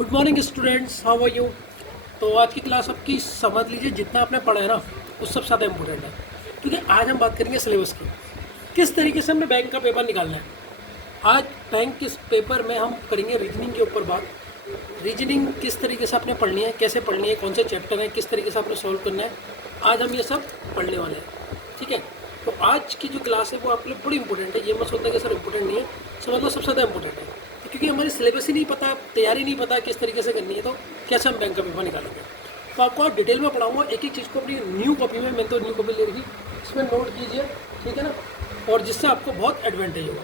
Good morning students, how are you. तो आज की क्लास आपकी समझ लीजिए जितना आपने पढ़ा है ना उस सबसे ज़्यादा इम्पोर्टेंट है, क्योंकि आज हम बात करेंगे सिलेबस की, किस तरीके से हमने बैंक का पेपर निकालना है। आज बैंक के पेपर में हम करेंगे रीजनिंग के ऊपर बात। रीजनिंग किस तरीके से आपने पढ़नी है, कैसे पढ़नी है, कौन से चैप्टर है, किस तरीके से आपने सॉल्व करना है, आज हम ये सब पढ़ने वाले हैं। ठीक है, तो आज की जो क्लास है वो आपके लिए बड़ी इंपॉर्टेंट है। ये मत सोचना कि सर इंपॉर्टेंट नहीं है, समझ लो सबसे ज़्यादा इंपॉर्टेंट है। तो क्योंकि हमारी सिलेबस ही नहीं पता, तैयारी नहीं पता किस तरीके से करनी है, तो कैसे हम बैंक का पेपर निकालेंगे। तो आपको आप डिटेल में पढ़ाऊंगा, एक एक चीज़ को अपनी न्यू कॉपी में, मैंने तो न्यू कॉपी ले रखी, इसमें नोट कीजिए, ठीक है ना, और जिससे आपको बहुत एडवांटेज होगा।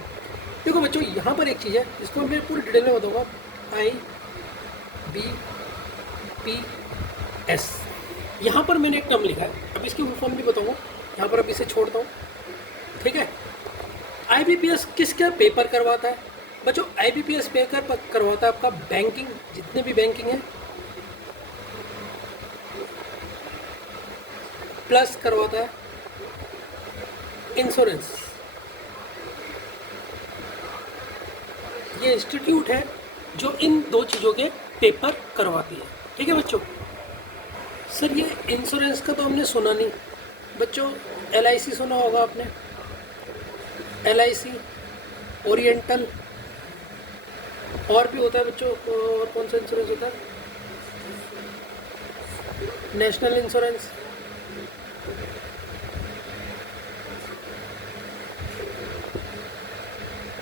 देखो बच्चों, यहाँ पर एक चीज़ है जिसको मैं पूरी डिटेल में बताऊँगा। IBPS, यहाँ पर मैंने एक टर्म लिखा है, अब इसकी फुल फॉर्म भी बताऊँगा, यहाँ पर अब इसे छोड़ता हूँ। ठीक है, IBPS किसका पेपर करवाता है बच्चों? IBPS पेपर करवाता है आपका बैंकिंग, जितने भी बैंकिंग है, प्लस करवाता है इंश्योरेंस। ये इंस्टीट्यूट है जो इन दो चीज़ों के पेपर करवाती है। ठीक है बच्चों। सर ये इंश्योरेंस का तो हमने सुना नहीं बच्चों, LIC सुना होगा आपने, LIC, ओरिएंटल, और भी होता है बच्चों, और कौन सा इंश्योरेंस होता है? नेशनल इंश्योरेंस,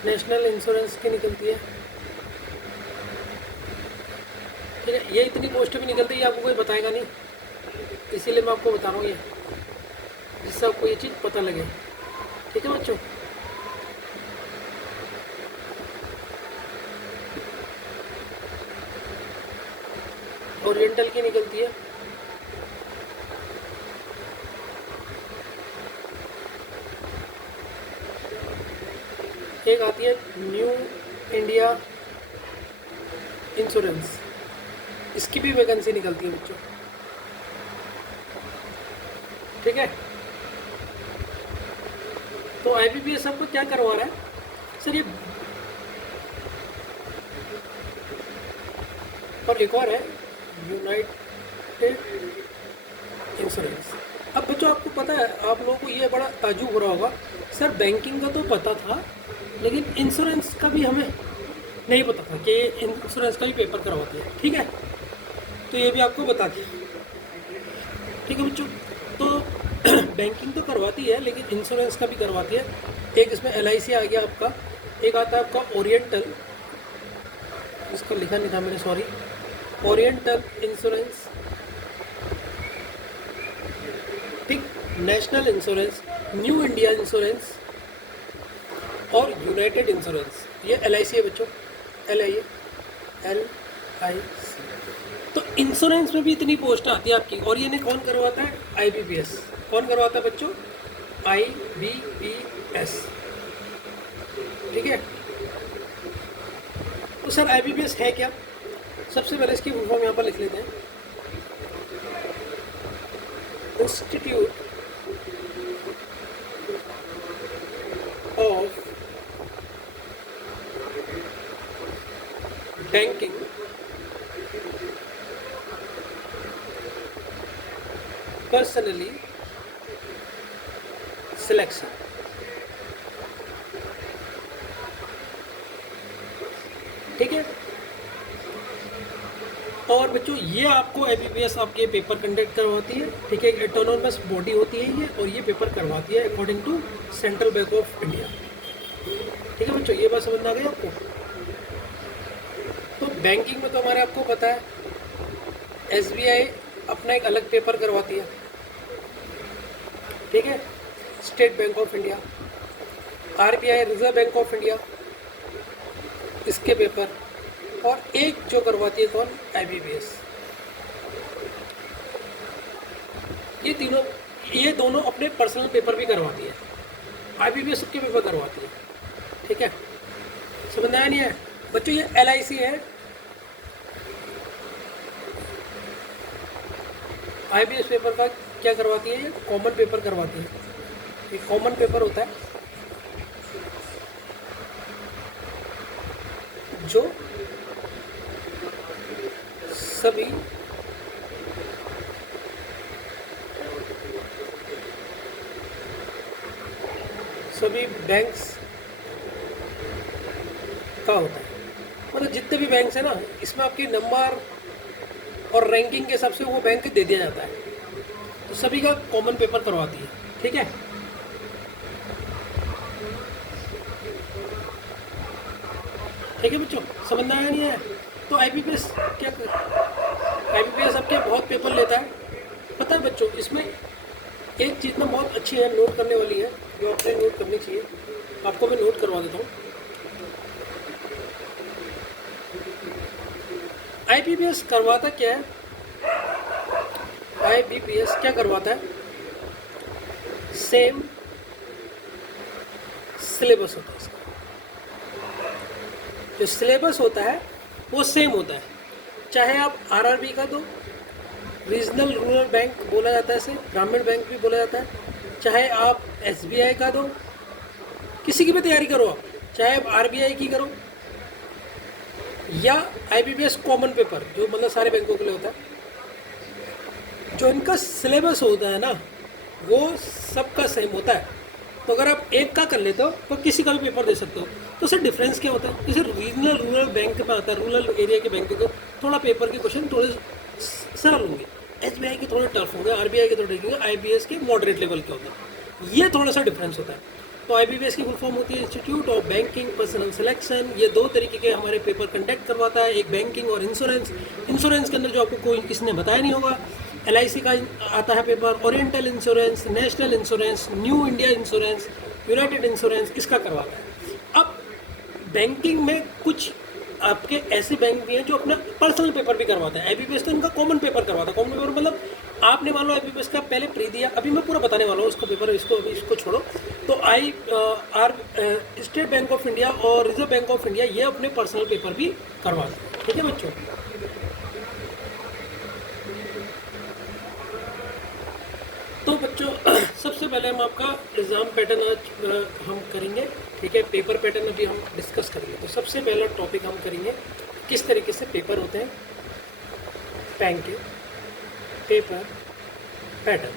नेशनल इंश्योरेंस की निकलती है। ठीक है, ये इतनी पोस्ट भी निकलती है, आपको कोई बताएगा नहीं, इसीलिए मैं आपको बता रहा हूँ ये, जिससे आपको ये चीज़ पता लगे। ठीक है बच्चों, ओरिएंटल की निकलती है, एक आती है न्यू इंडिया इंश्योरेंस, इसकी भी वैकेंसी निकलती है बच्चों। ठीक है, तो IBPS आपको क्या करवा रहा है सर? ये और एक और है यूनाइटेड इंश्योरेंस। अब बच्चों आपको पता है, आप लोगों को ये बड़ा ताज्जुब हो रहा होगा, सर बैंकिंग का तो पता था लेकिन इंश्योरेंस का भी हमें नहीं पता था कि इंश्योरेंस का भी पेपर करवाती है। ठीक है, तो ये भी आपको बता दिया। ठीक है बच्चों, तो बैंकिंग तो करवाती है लेकिन इंश्योरेंस का भी करवाती है। एक इसमें LIC आ गया आपका, एक आता है आपका ओरिएंटल, इसका लिखा नहीं था मैंने, सॉरी, ओरिएंटल इंश्योरेंस, ठीक, national insurance, new India insurance और यूनाइटेड इंश्योरेंस। ये LIC है बच्चों, LIC। तो इंश्योरेंस में भी इतनी पोस्ट आती है आपकी, और ये कौन करवाता है? IBPS। कौन करवाता है बच्चों? IBPS। ठीक है, तो सर IBPS है क्या? सबसे पहले इसकी फुल फॉर्म यहाँ पर लिख लेते हैं, institute of banking personally selection. ठीक है, और बच्चों ये आपको IBPS आपके पेपर कंडक्ट करवाती है। ठीक है, एक ऑटोनोमस बॉडी होती है ये, और ये पेपर करवाती है according to Central Bank of India. ठीक है बच्चों, ये बात समझ में आ गई आपको। तो बैंकिंग में तो हमारे आपको पता है SBI अपना एक अलग पेपर करवाती है। ठीक है, state bank of India, RBI reserve bank of India, इसके पेपर, और एक जो करवाती है कौन? IBPS। ये दोनों अपने पर्सनल पेपर भी करवाती है, IBPS सबके पेपर करवाती है। ठीक है, समझ में आया नहीं है बच्चों? ये LIC है, IBPS पेपर का क्या करवाती है? ये कॉमन पेपर करवाती है। ये कॉमन पेपर होता है जो सभी बैंक्स का होता है। मतलब जितने भी बैंक्स हैं ना, इसमें आपके नंबर और रैंकिंग के हिसाब से वो बैंक दे दिया जाता है। तो सभी का कॉमन पेपर करवाती है, ठीक है। ठीक है बच्चों, समझ में आया नहीं आया? तो आईबीपीएस क्या आईबीपीएस आपके बहुत पेपर लेता है, पता है बच्चों। इसमें एक चीज़ ना बहुत अच्छी है, नोट करने वाली है, जो आपने नोट करनी चाहिए। आपको मैं नोट करवा देता हूँ। आईबीपीएस करवाता क्या है? आईबीपीएस क्या करवाता है? सेम सिलेबस होता है इसका। जो सिलेबस होता है वो सेम होता है, चाहे आप आरआरबी का दो, रीजनल रूरल बैंक बोला जाता है इसे, ग्रामीण बैंक भी बोला जाता है, चाहे आप एसबीआई का दो, किसी की भी तैयारी करो आप, चाहे आप आरबीआई की करो या आईबीपीएस कॉमन पेपर, जो मतलब सारे बैंकों के लिए होता है। जो इनका सिलेबस होता है ना, वो सबका सेम होता है। तो अगर आप एक का कर लेते हो तो किसी का भी पेपर दे सकते हो। तो उससे डिफरेंस क्या होता है? जैसे रीजनल रूरल बैंक में आता है, रूरल एरिया के बैंक को थोड़ा पेपर के क्वेश्चन थोड़े सरल होंगे, एसबीआई के थोड़े टफ होंगे, आरबीआई के थोड़े होंगे, आईबीएस के मॉडरेट लेवल के होते हैं। ये थोड़ा सा डिफरेंस होता है। तो आईबीपीएस की फुल फॉर्म होती है institute of banking personal selection. ये दो तरीके के हमारे पेपर कंडक्ट करवाता है, एक बैंकिंग और इंश्योरेंस। इंश्योरेंस के अंदर जो आपको कोई किसी ने बताया नहीं होगा, एलआईसी का आता है paper, oriental insurance, national insurance, new India insurance, United insurance, इसका करवाता है। अब बैंकिंग में कुछ आपके ऐसे बैंक भी हैं जो अपना पर्सनल पेपर भी करवाते हैं। आईबीपीएस तो इनका कॉमन पेपर करवाता है। कॉमन पेपर मतलब आपने मान लो आईबीपीएस का पहले प्री दिया, अभी मैं पूरा बताने वाला हूँ उसका पेपर, इसको छोड़ो। तो स्टेट बैंक ऑफ इंडिया और रिजर्व बैंक ऑफ इंडिया ये अपने पर्सनल पेपर भी करवाते हैं, ठीक है बच्चों। तो बच्चों सबसे पहले हम आपका एग्ज़ाम पैटर्न आज हम करेंगे, ठीक है। पेपर पैटर्न अभी हम डिस्कस करेंगे। तो सबसे पहला टॉपिक हम करेंगे किस तरीके से पेपर होते हैं बैंक के, पेपर पैटर्न।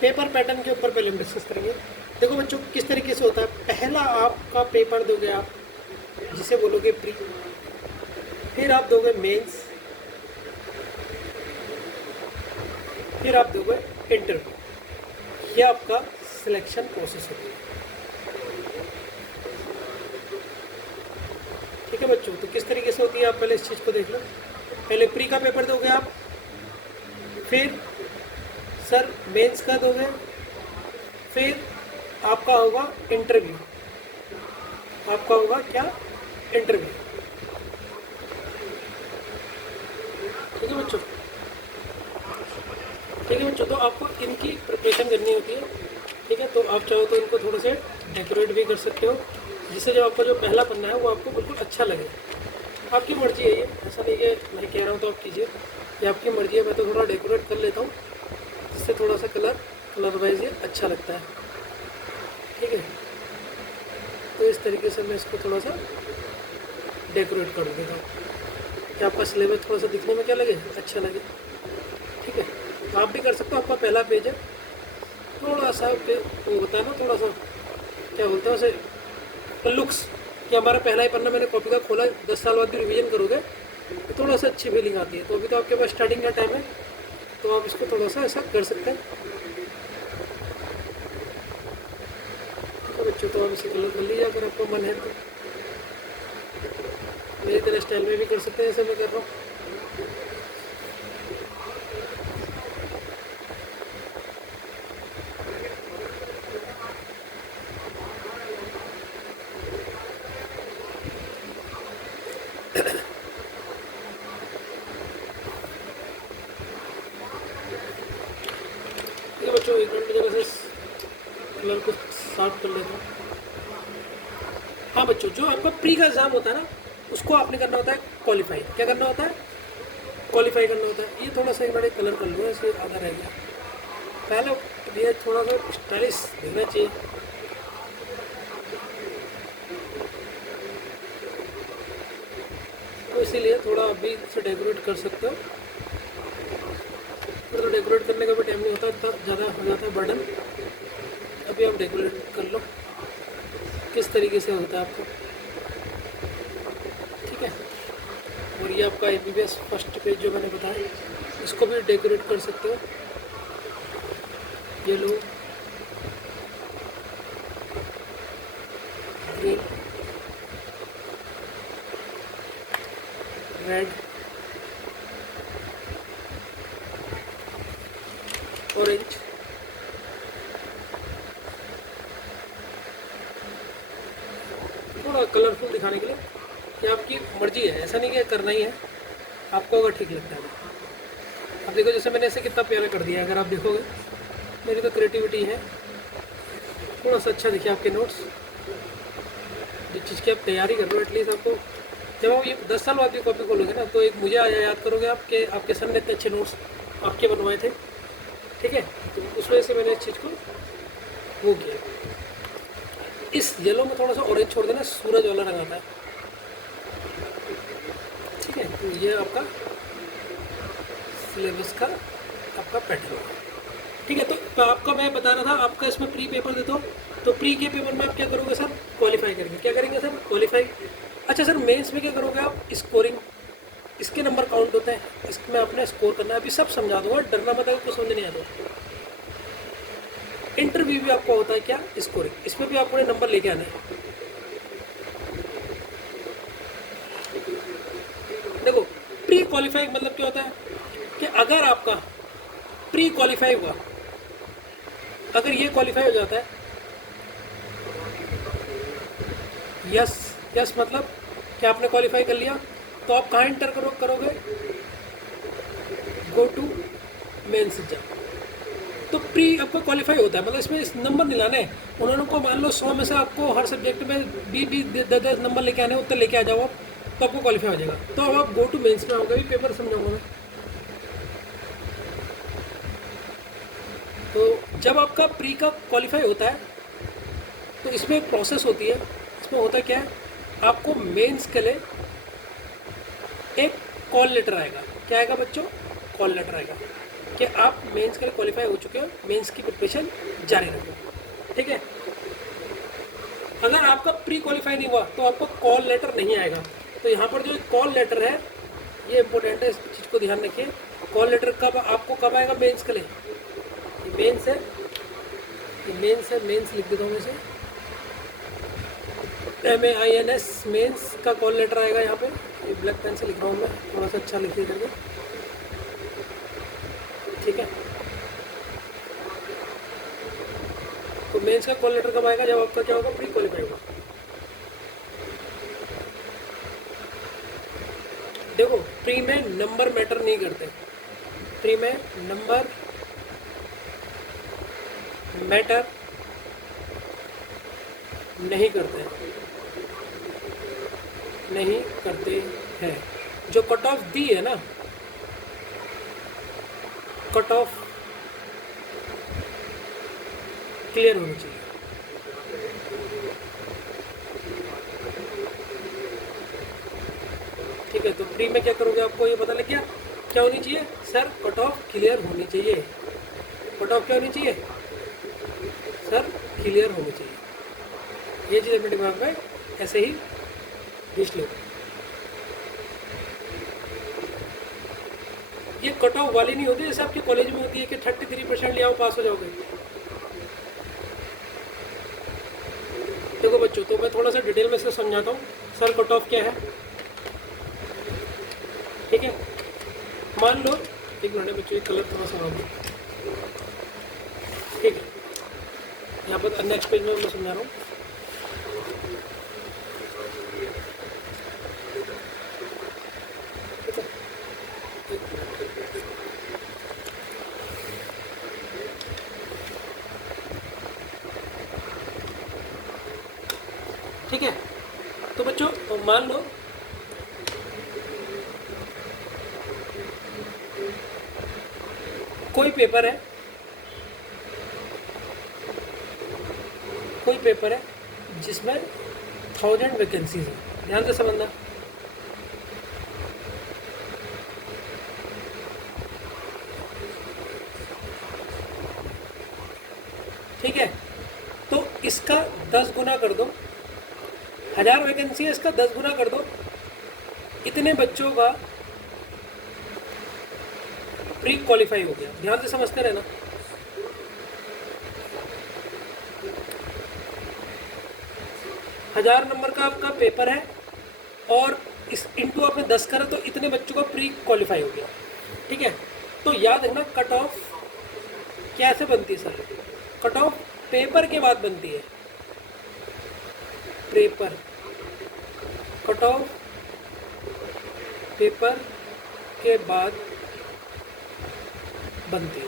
पेपर पैटर्न के ऊपर पहले हम डिस्कस करेंगे। देखो बच्चों किस तरीके से होता है। पहला आपका पेपर दोगे आप, जिसे बोलोगे प्री, फिर आप दोगे मेंस, फिर आप दोगे इंटरव्यू। ये आपका सिलेक्शन प्रोसेस होती है, ठीक है बच्चों। तो किस तरीके से होती है आप पहले इस चीज़ को देख लो। पहले प्री का पेपर दोगे आप, फिर सर मेंस का दोगे, फिर आपका होगा इंटरव्यू। आपका होगा क्या? इंटरव्यू, ठीक है बच्चों। ठीक है बच्चों, तो आपको इनकी प्रिपरेशन करनी होती है, ठीक है। तो आप चाहो तो इनको थोड़े से डेकोरेट भी कर सकते हो, जिससे जो आपका जो पहला पन्ना है वो आपको बिल्कुल अच्छा लगे। आपकी मर्जी है ये, ऐसा नहीं कि मैं कह रहा हूँ तो आप कीजिए, ये आपकी मर्जी है। मैं तो थोड़ा डेकोरेट कर लेता हूँ, जिससे थोड़ा सा कलर वाइज ये अच्छा लगता है, ठीक है। तो इस तरीके से मैं इसको थोड़ा सा डेकोरेट कर देता हूँ कि आपका सिलेबस थोड़ा सा दिखने में क्या लगे, अच्छा लगे, ठीक है। आप भी कर सकते हो। आपका पहला पेज है, थोड़ा सा वो होता है ना, थोड़ा सा क्या बोलते हैं उसे, लुक्स, कि हमारा पहला ही पन्ना मैंने कॉपी का खोला, 10 साल बाद भी रिवीजन करोगे तो थोड़ा सा अच्छी फीलिंग आती है। तो अभी तो आपके पास स्टार्टिंग का टाइम है, तो आप इसको थोड़ा सा ऐसा कर सकते हैं, ठीक है बच्चों। तो आप इसे कलर कर लीजिए अगर आपको मन है तो। मेरी तरह स्टाइल में भी कर सकते हैं जैसे मैं कर रहा हूँ। बच्चों एक मिनट जरा से कलर को साफ कर लेता हूँ। हाँ बच्चों, जो आपका प्री का एग्ज़ाम होता है ना, उसको आपने करना होता है क्वालिफाई। क्या करना होता है? क्वालिफाई करना होता है। ये थोड़ा सा एक बड़े कलर कर लो, ऐसे आधा रह गया। पहले ये थोड़ा सा स्टाइलिश दिखना चाहिए। इसीलिए थोड़ा अभी से डेकोरेट कर सकते हो। तो डेकोरेट करने का भी टाइम नहीं होता, इतना ज़्यादा हो जाता है बर्डन। अभी आप डेकोरेट कर लो किस तरीके से होता है आपको, ठीक है। और ये आपका MBBS फर्स्ट पेज जो मैंने बताया, इसको भी डेकोरेट कर सकते हो। येलो, ग्रीन, रेड, ऑरेंज, थोड़ा कलरफुल दिखाने के लिए। ये आपकी मर्जी है, ऐसा नहीं कि करना ही है, आपको अगर ठीक लगता है। अब देखो जैसे मैंने ऐसे कितना प्यारा कर दिया है, अगर आप देखोगे मेरी तो क्रिएटिविटी है। थोड़ा सा अच्छा देखिए आपके नोट्स, जिस चीज़ की आप तैयारी कर रहे हो, एटलीस्ट आपको जब आप ये 10 साल बाद भी कॉपी खोलोगे ना, तो एक मुझे आया याद करोगे आपके आपके सर ने इतने अच्छे नोट्स आपके बनवाए थे, ठीक है। तो उस वजह से मैंने इस चीज़ को वो किया। इस येलो में थोड़ा सा ऑरेंज छोड़ देना, सूरज वाला रंग आता है, ठीक है। तो ये आपका सिलेबस का आपका पैटर्न है, ठीक है। तो आपका मैं बता रहा था, आपका इसमें प्री पेपर देता हूँ, तो प्री के पेपर में आप क्या करोगे सर, क्वालिफाई करेंगे। क्या करेंगे सर, क्वालिफाई। अच्छा सर, मेंस में क्या करोगे आप, स्कोरिंग, इसके नंबर काउंट होते हैं, इसमें आपने स्कोर करना है। अभी सब समझा दूंगा, डरना मत है, कुछ समझ नहीं आता। इंटरव्यू भी आपको होता है क्या, स्कोरिंग, इसमें भी आपको नंबर लेके आना है। देखो प्री क्वालिफाई मतलब क्या होता है कि अगर आपका प्री क्वालिफाई हुआ, अगर ये क्वालिफाई हो जाता है, यस यस मतलब कि आपने क्वालिफाई कर लिया, तो आप कहाँ इंटर करोगे, गो टू मेंस एग्जाम। तो प्री आपका क्वालिफाई होता है, मतलब इसमें इस नंबर नहीं लाने। उन्होंने को मान लो 100 में से आपको हर सब्जेक्ट में 20 नंबर लेके आने, उत्तर लेके आ जाओ आप, तो आपको क्वालिफाई हो जाएगा। तो अब आप गो टू मेंस में आओगे, भी पेपर समझाऊंगा मैं। तो जब आपका प्री का क्वालिफाई होता है, तो इसमें एक प्रोसेस होती है। इसमें होता क्या है, आपको मेंस के लिए एक कॉल लेटर आएगा। क्या आएगा बच्चों, कॉल लेटर आएगा कि आप मेंस के लिए क्वालिफाई हो चुके हो, मेंस की प्रिपरेशन जारी रखो, ठीक है। अगर आपका प्री क्वालिफाई नहीं हुआ, तो आपको कॉल लेटर नहीं आएगा। तो यहाँ पर जो कॉल लेटर है, ये इंपॉर्टेंट है, इस चीज़ को ध्यान रखिए। कॉल लेटर कब आपको कब आएगा, मेंस के लिए। ये मेंस है, ये मेंस है, मेंस लिख देता हूँ मैं इसे, MEINS, मेंस का कॉल लेटर आएगा यहाँ पे। ये ब्लैक पेन से लिख रहा हूँ मैं, थोड़ा सा अच्छा लिख करके, ठीक है। तो मेंस का कॉल लेटर कब आएगा, जब आपका क्या होगा, प्री क्वालिफाई होगा। देखो प्री में नंबर मैटर नहीं करते, प्री में नंबर मैटर नहीं करते हैं, नहीं करते हैं। जो कट ऑफ दी है ना, कट ऑफ क्लियर होनी चाहिए। ठीक है, तो प्री में क्या करोगे, आपको ये पता लग गया क्या होनी चाहिए सर, कट ऑफ क्लियर होनी चाहिए। कट ऑफ क्या होनी चाहिए सर, क्लियर होनी चाहिए। ये चीज़ अपने दिमाग में ऐसे ही लिख लो। ये कट ऑफ वाली नहीं होती जैसे आपके कॉलेज में होती है कि 33% ले आओ पास हो जाओगे। देखो बच्चों, तो मैं थोड़ा सा डिटेल में इसको समझाता हूँ। सर कट ऑफ क्या है, ठीक है। मान लो, एक मिनट बच्चों, एक कलर थोड़ा सा और दो, ठीक है। यहाँ पर नेक्स्ट पेज में मैं समझा रहा हूँ। ठीक है, तो बच्चों तो मान लो कोई पेपर है, कोई पेपर है जिसमें 1000 वैकेंसीज है। ध्यान से समझना, इसका 10 गुना कर दो, 1000 वैकेंसी है, इसका 10 गुना कर दो, इतने बच्चों का प्री क्वालिफाई हो गया। ध्यान से समझते रहना। हजार नंबर का आपका पेपर है और इस इंटू आपने 10 करा तो इतने बच्चों का प्री क्वालिफाई हो गया। ठीक है, तो याद रखना कट ऑफ कैसे बनती है सर? कट ऑफ पेपर के बाद बनती है। पेपर कट ऑफ पेपर के बाद बनती है।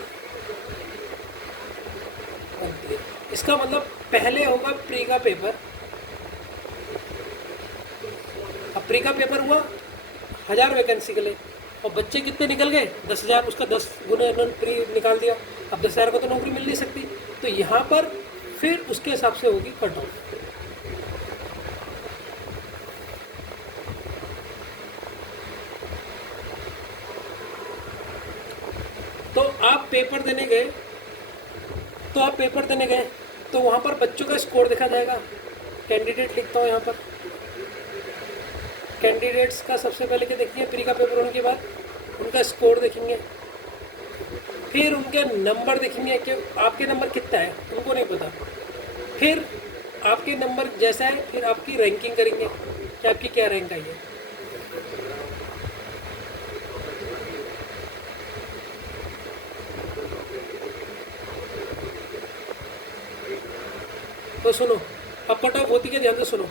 इसका मतलब पहले होगा प्री का पेपर। अब प्री का पेपर हुआ 1000 वैकेंसी के लिए और बच्चे कितने निकल गए? 10,000। उसका 10 गुना इन्होंने प्री निकाल दिया। अब 10,000 को तो नौकरी मिल नहीं सकती, तो यहाँ पर फिर उसके हिसाब से होगी कट ऑफ। तो आप पेपर देने गए तो वहाँ पर बच्चों का स्कोर देखा जाएगा। कैंडिडेट लिखता हूँ यहाँ पर। कैंडिडेट्स का सबसे पहले क्या देखेंगे? प्री का पेपर होने के बाद उनका स्कोर देखेंगे, फिर उनके नंबर देखेंगे कि आपके नंबर कितना है, उनको नहीं पता। फिर आपके नंबर जैसा है फिर आपकी रैंकिंग करेंगे कि आपकी क्या रैंक आई है। तो सुनो, अब कट ऑफ होती है, ध्यान से सुनो।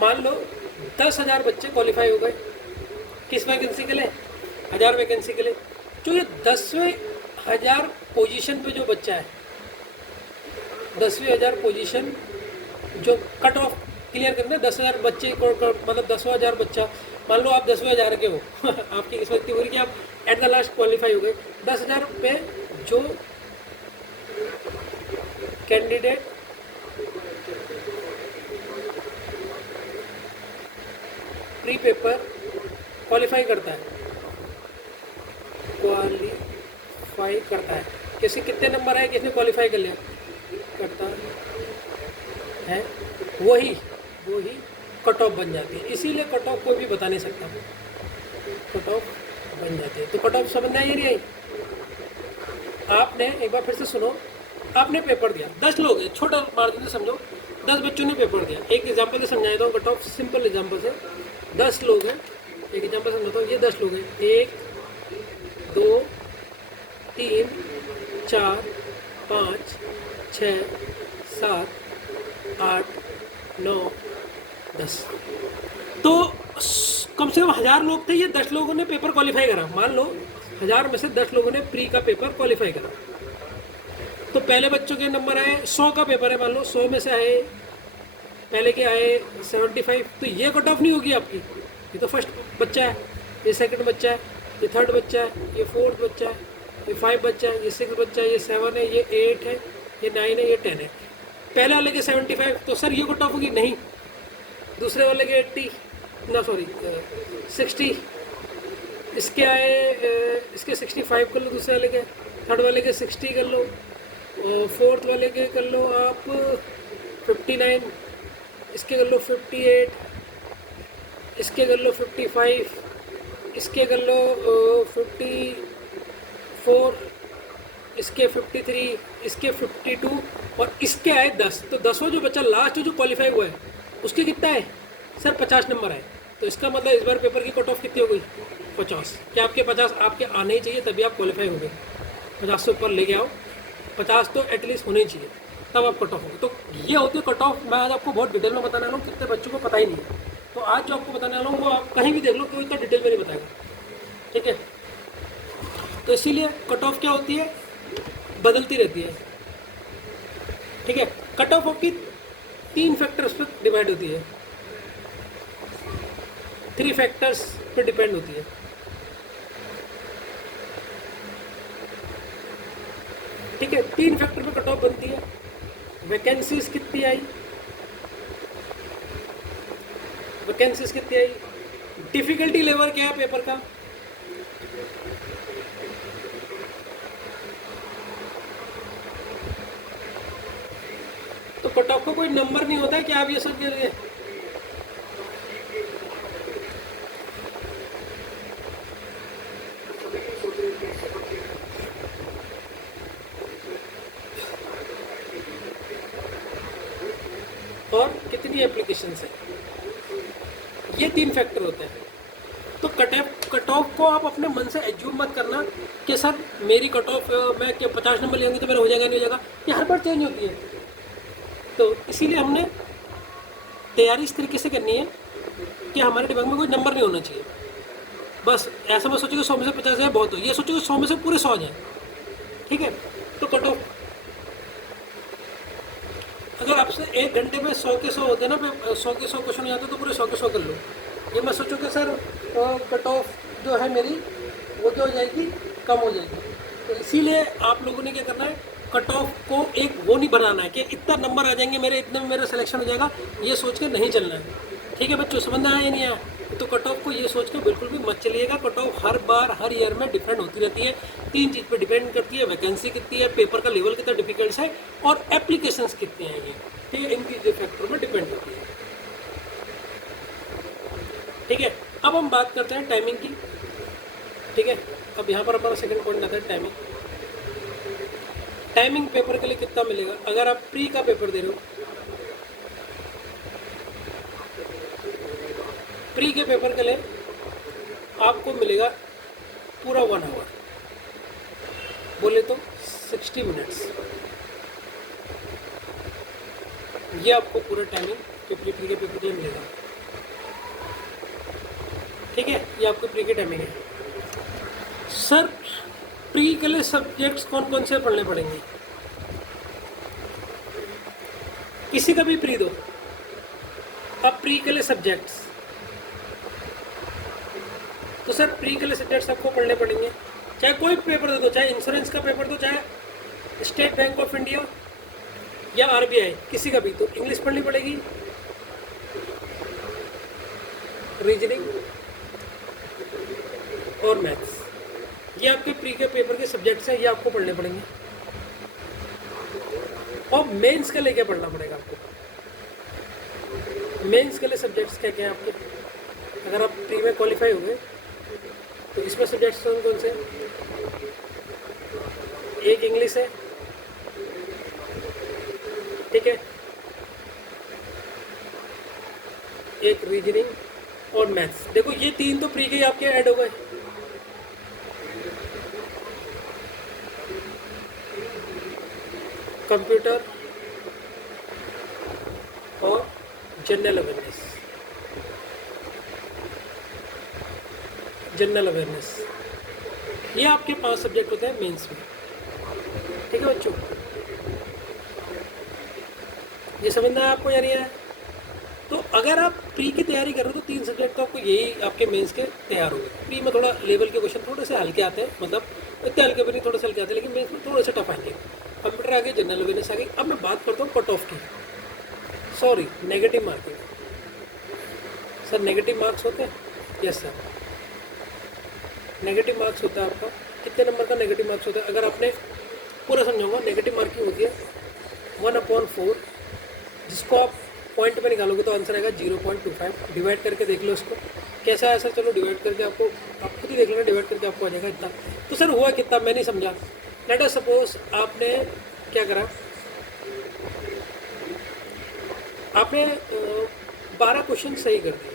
मान लो 10,000 बच्चे क्वालिफाई हो गए। किस वैकेंसी के लिए? 1000 वैकेंसी के लिए। जो ये 10वें 1000 पोजीशन पे जो बच्चा है, 10वें 1000 पोजीशन जो कट ऑफ क्लियर करना, 10,000 बच्चे को मतलब 10,000 बच्चा, मान लो आप 10वें 1000 के हो आपकी किस्मत इतनी बुरी कि आप एट द लास्ट क्वालिफाई हो गए। 10,000 पे जो कैंडिडेट प्री पेपर क्वालिफाई करता है, किसी कितने नंबर आए, किसने क्वालिफाई कर लिया करता है, वही कट ऑफ बन जाती है। इसीलिए कट ऑफ कोई भी बता नहीं सकता, कट ऑफ बन जाती है। तो कट ऑफ समझ में आई नहीं आई? आपने एक बार फिर से सुनो, आपने पेपर दिया, 10 लोग हैं, छोटा मार्जिन से समझो, 10 बच्चों ने पेपर दिया। एक एग्जाम्पल से समझाया था कट ऑफ, सिंपल एग्जाम्पल से। 10 लोग हैं, एक एग्जाम्पल समझाता हूँ। ये 10 लोग हैं, 1 2 3 4 5 6 7 8 9 10। तो कम से कम 1000 लोग थे, ये 10 लोगों ने पेपर क्वालिफाई करा। मान लो 1000 में से 10 लोगों ने प्री का पेपर क्वालिफाई करा। तो पहले बच्चों के नंबर आए, 100 का पेपर है, मान लो 100 में से आए, पहले के आए 75। तो ये कट ऑफ नहीं होगी आपकी। ये तो फर्स्ट बच्चा है, ये सेकंड बच्चा है, ये थर्ड बच्चा है, ये फोर्थ बच्चा है, ये 5 बच्चा है, ये 6 बच्चा है, ये 7 है, ये 8 है, ये 9 है, ये 10 है। पहले वाले के 75, तो सर ये कट ऑफ होगी? नहीं। दूसरे वाले के 60, इसके आए, इसके 65 कर लो, दूसरे वाले के, थर्ड वाले के 60 कर लो, और फोर्थ वाले के कर लो आप 59, इसके कर लो 58, इसके कर लो 55, इसके कर लो 54, इसके 53, इसके 52 और इसके आए 10। तो 10वां जो बच्चा लास्ट जो क्वालिफाई हुआ है उसके कितना है सर? 50 नंबर है। तो इसका मतलब इस बार पेपर की कट ऑफ कितनी हो गई? 50। क्या आपके 50 आपके आने ही चाहिए, तभी आप क्वालिफाई हो गए। 50 से ऊपर लेके आओ, 50 तो एटलीस्ट होने ही चाहिए, तब आप कट ऑफ होंगे। तो ये होती है कट ऑफ। मैं आज आपको बहुत डिटेल में बताने वाला हूँ, कितने बच्चों को पता ही नहीं है। तो आज जो आपको बताने वाला हूँ वो आप कहीं भी देख लो, कोई इतना डिटेल में नहीं बताएगा। ठीक है, तो इसीलिए कट ऑफ क्या होती है? बदलती रहती है। ठीक है, कट ऑफ आपकी 3 फैक्टर्स पर डिवाइड होती है, 3 फैक्टर्स पर डिपेंड होती है। ठीक है, 3 फैक्टर पे कट ऑफ बनती है। वैकेंसीज कितनी आई, डिफिकल्टी लेवल क्या है पेपर का, तो कट ऑफ का कोई नंबर नहीं होता है कि आप ये सब करिए। और कितनी एप्लीकेशंस है, ये 3 फैक्टर होते हैं। तो कट ऑफ को आप अपने मन से एज्यूम मत करना कि सर मेरी कट ऑफ मैं क्या 50 नंबर लेंगे तो मेरा हो जाएगा नहीं हो जाएगा, ये हर बार चेंज होती है। तो इसीलिए हमने तैयारी इस तरीके से करनी है कि हमारे दिमाग में कोई नंबर नहीं होना चाहिए। बस ऐसा मत सोचो कि 100 में से 50 जाए बहुत हो, ये सोचो कि 100 में से पूरे 100 जाए। ठीक है, तो कट ऑफ अगर आपसे 1 घंटे में 100 के 100 होते हैं ना, 100 के 100 क्वेश्चन हो जाते तो पूरे 100 के 100 कर लो। ये मत सोचो कि सर कट ऑफ जो है मेरी वो क्या हो जाएगी, कम हो जाएगी। तो इसीलिए आप लोगों ने क्या करना है, कट ऑफ को एक वो नहीं बनाना है कि इतना नंबर आ जाएंगे मेरे, इतने में मेरा सिलेक्शन हो जाएगा, ये सोच के नहीं चलना है। ठीक है बच्चों, समझ आया या नहीं आया? तो कट ऑफ को ये सोच के बिल्कुल भी मत चलिएगा। Cut of her bar her year में डिफरेंट होती रहती है। 3 चीज़ पे डिपेंड करती है, वैकेंसी कितनी है, पेपर का लेवल कितना डिफिकल्ट है, और एप्लीकेशंस कितने हैं। ये ठीक है, इनकी जो फैक्टर में डिपेंड होती है। ठीक है, अब हम बात करते हैं टाइमिंग की। ठीक है, अब यहाँ पर हमारा सेकंड पॉइंट आता है टाइमिंग। टाइमिंग पेपर के लिए कितना मिलेगा? अगर आप प्री का पेपर दे रहे हो, प्री के पेपर के लिए आपको मिलेगा पूरा 1 आवर, बोले तो 60 मिनट्स। ये आपको पूरा टाइमिंग प्री के पेपर के लिए मिलेगा। ठीक है, ये आपको प्री की टाइमिंग है। सर प्री के लिए सब्जेक्ट्स कौन कौन से पढ़ने पड़ेंगे? किसी का भी प्री दो, अब प्री के लिए सब्जेक्ट्स, तो सर प्री के लिए सब्जेक्ट्स आपको पढ़ने पड़ेंगे। चाहे कोई पेपर दे दो, चाहे इंश्योरेंस का पेपर दो, चाहे स्टेट बैंक ऑफ इंडिया या आरबीआई, किसी का भी, तो इंग्लिश पढ़नी पड़ेगी, रीजनिंग और मैथ्स। ये आपके प्री के पेपर के सब्जेक्ट्स हैं, ये आपको पढ़ने पड़ेंगे। और मेंस के लिए क्या पढ़ना पड़ेगा आपको? मेंस के लिए सब्जेक्ट्स क्या क्या हैं आपके? अगर आप प्री में क्वालिफाई हो गए तो इसमें सब्जेक्ट्स कौन कौन से? एक इंग्लिश है, ठीक है, एक रीजनिंग और मैथ्स। देखो ये 3 तो प्री के ही आपके ऐड हो गए। कंप्यूटर और जनरल अवेयरनेस, जनरल अवेयरनेस, ये आपके 5 सब्जेक्ट होते हैं मेंस में। ठीक है बच्चों, ये समझना है आपको या नहीं है? तो अगर आप प्री की तैयारी कर रहे हो तो 3 सब्जेक्ट तो आपको यही आपके मेंस के तैयार हो गए। प्री में थोड़ा लेवल के क्वेश्चन थोड़े से हल्के आते हैं, मतलब इतने हल्के भी नहीं, थोड़े से हल्के आते हैं, लेकिन मेंस में थोड़े से टफ आएंगे। कंप्यूटर आ गए, जनरल अवेयरनेस आ गई। अब मैं बात करता हूँ कट ऑफ की, sorry negative marking. Sir negative marks होते हैं? यस सर, नेगेटिव मार्क्स होता है आपका। कितने नंबर का नेगेटिव मार्क्स होता है? अगर आपने पूरा समझाऊंगा, नेगेटिव मार्किंग होती है 1/4, जिसको आप पॉइंट में निकालोगे तो आंसर आएगा 0.25। डिवाइड करके देख लो इसको कैसा है सर। चलो डिवाइड करके आपको, आप खुद ही देख लेना, डिवाइड करके आपको आ जाएगा इतना। तो सर हुआ कितना, मैं नहीं समझा। लेट अस सपोज आपने क्या करा, आपने 12 क्वेश्चन सही कर दिए,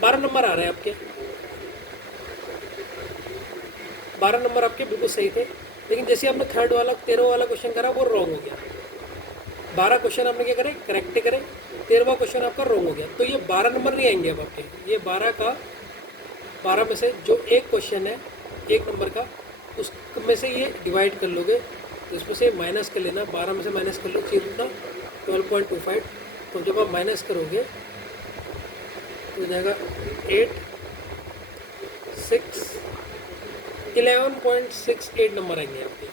12 नंबर आ रहे हैं आपके, 12 नंबर आपके बिल्कुल सही थे। लेकिन जैसे आपने थर्ड वाला 13वां वाला क्वेश्चन करा वो रॉन्ग हो गया। 12 क्वेश्चन आपने क्या करे, करेक्ट करे, 13वां क्वेश्चन आपका रॉन्ग हो गया। तो ये 12 नंबर नहीं आएंगे अब आपके, ये 12 में से जो एक क्वेश्चन है 1 नंबर का, उसमें से ये डिवाइड कर लोगे, तो इसमें से माइनस कर लेना, 12 में से माइनस कर लो, कितना 12.25। तो जब आप माइनस करोगे तो हो जाएगा 8, 6, 11.68 नंबर आएंगे आपके।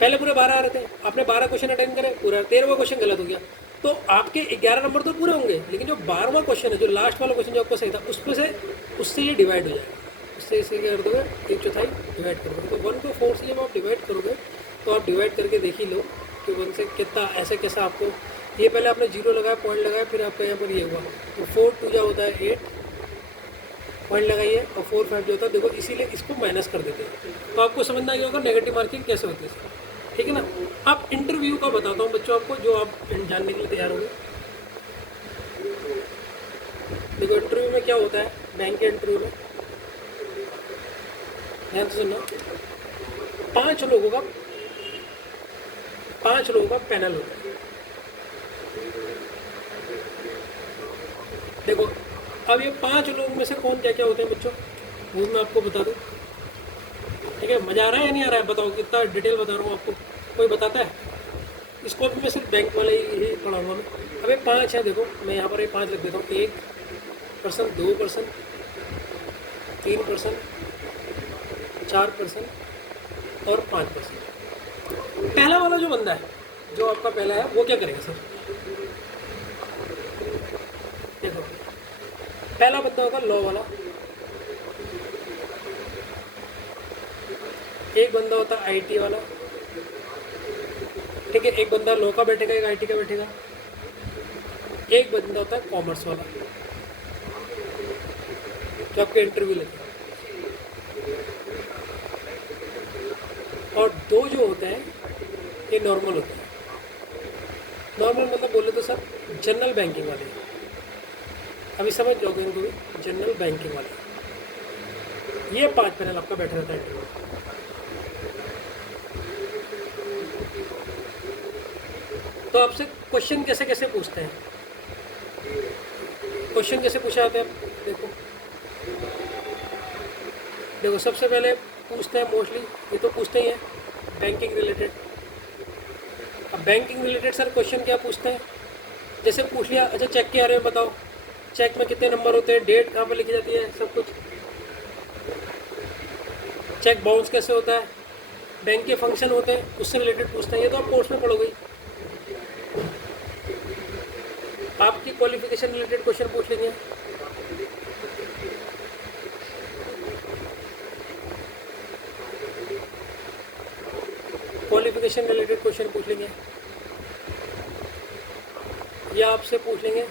पहले पूरे 12 आ रहे थे, आपने 12 क्वेश्चन अटेंड करे, पूरा 13वां क्वेश्चन गलत हो गया, तो आपके 11 नंबर तो पूरे होंगे, लेकिन जो 12वां क्वेश्चन है, जो लास्ट वाला क्वेश्चन जो आपको सही था, उसमें से उससे ये डिवाइड हो जाएगा। उससे इसे क्या कर दोगे, 1/4 डिवाइड कर दोगे। तो 1 को 4 से जब आप डिवाइड करोगे तो आप डिवाइड करके देख ही लो Q1 से कितना ऐसे कैसा आपको, ये पहले आपने 0 लगाया, पॉइंट लगाया, फिर आपका यहाँ पर ये हुआ, तो 4 2 जो होता है 8, पॉइंट लगाइए, और 4 5 जो होता है, देखो इसीलिए इसको माइनस कर देते हैं। तो आपको समझना क्या होगा नेगेटिव मार्किंग कैसे होती है, ठीक है ना। अब इंटरव्यू का बताता हूँ बच्चों आपको, जो आप जानने के लिए तैयार होंगे। देखो इंटरव्यू में क्या होता है, बैंक के इंटरव्यू में ध्यान से सुनना, 5 लोगों का पैनल होता है। देखो अब ये 5 लोग में से कौन क्या क्या होते हैं बच्चों, वो मैं आपको बता दूँ, ठीक है। मज़ा आ रहा है या नहीं आ रहा है, बताओ, कितना डिटेल बता रहा हूँ आपको, कोई बताता है? इसको अभी मैं सिर्फ बैंक वाले ही पढ़ाऊँगा मैं। अब ये 5 है, देखो मैं यहाँ पर ये 5 लिख देता हूँ, 1%, 2%, 3%, 4% और 5%। पहला वाला जो बंदा है, जो आपका पहला है, वो क्या करेगा सर? देखो पहला बंदा होगा लॉ वाला, एक बंदा होता है आईटी वाला, ठीक है, एक बंदा लॉ का बैठेगा, एक आईटी का बैठेगा, एक बंदा होता है कॉमर्स वाला जो आपके इंटरव्यू लेते हैं, और 2 जो होते हैं ये नॉर्मल होते हैं। नॉर्मल मतलब बोले तो सर जनरल बैंकिंग वाले, अभी समझ जाओगे इनको भी, जनरल बैंकिंग वाले। ये 5 पैनल आपका बैठा रहता है इंटरव्यू। तो आपसे क्वेश्चन कैसे कैसे पूछते हैं, क्वेश्चन कैसे पूछा जाता है, देखो सबसे पहले पूछते हैं, मोस्टली ये तो पूछते ही हैं बैंकिंग रिलेटेड। अब बैंकिंग रिलेटेड सर क्वेश्चन क्या पूछते हैं, जैसे पूछ लिया, अच्छा चेक के बारे में बताओ, चेक में कितने नंबर होते हैं, डेट कहाँ पर लिखी जाती है, सब कुछ। चेक बाउंस कैसे होता है, बैंक के फंक्शन होते हैं, उससे रिलेटेड पूछते हैं। ये तो आप कोर्स में पढ़ोगे। आपकी क्वालिफिकेशन रिलेटेड क्वेश्चन पूछ लेंगे, क्वालिफिकेशन रिलेटेड क्वेश्चन पूछ लेंगे, या आपसे पूछ लेंगे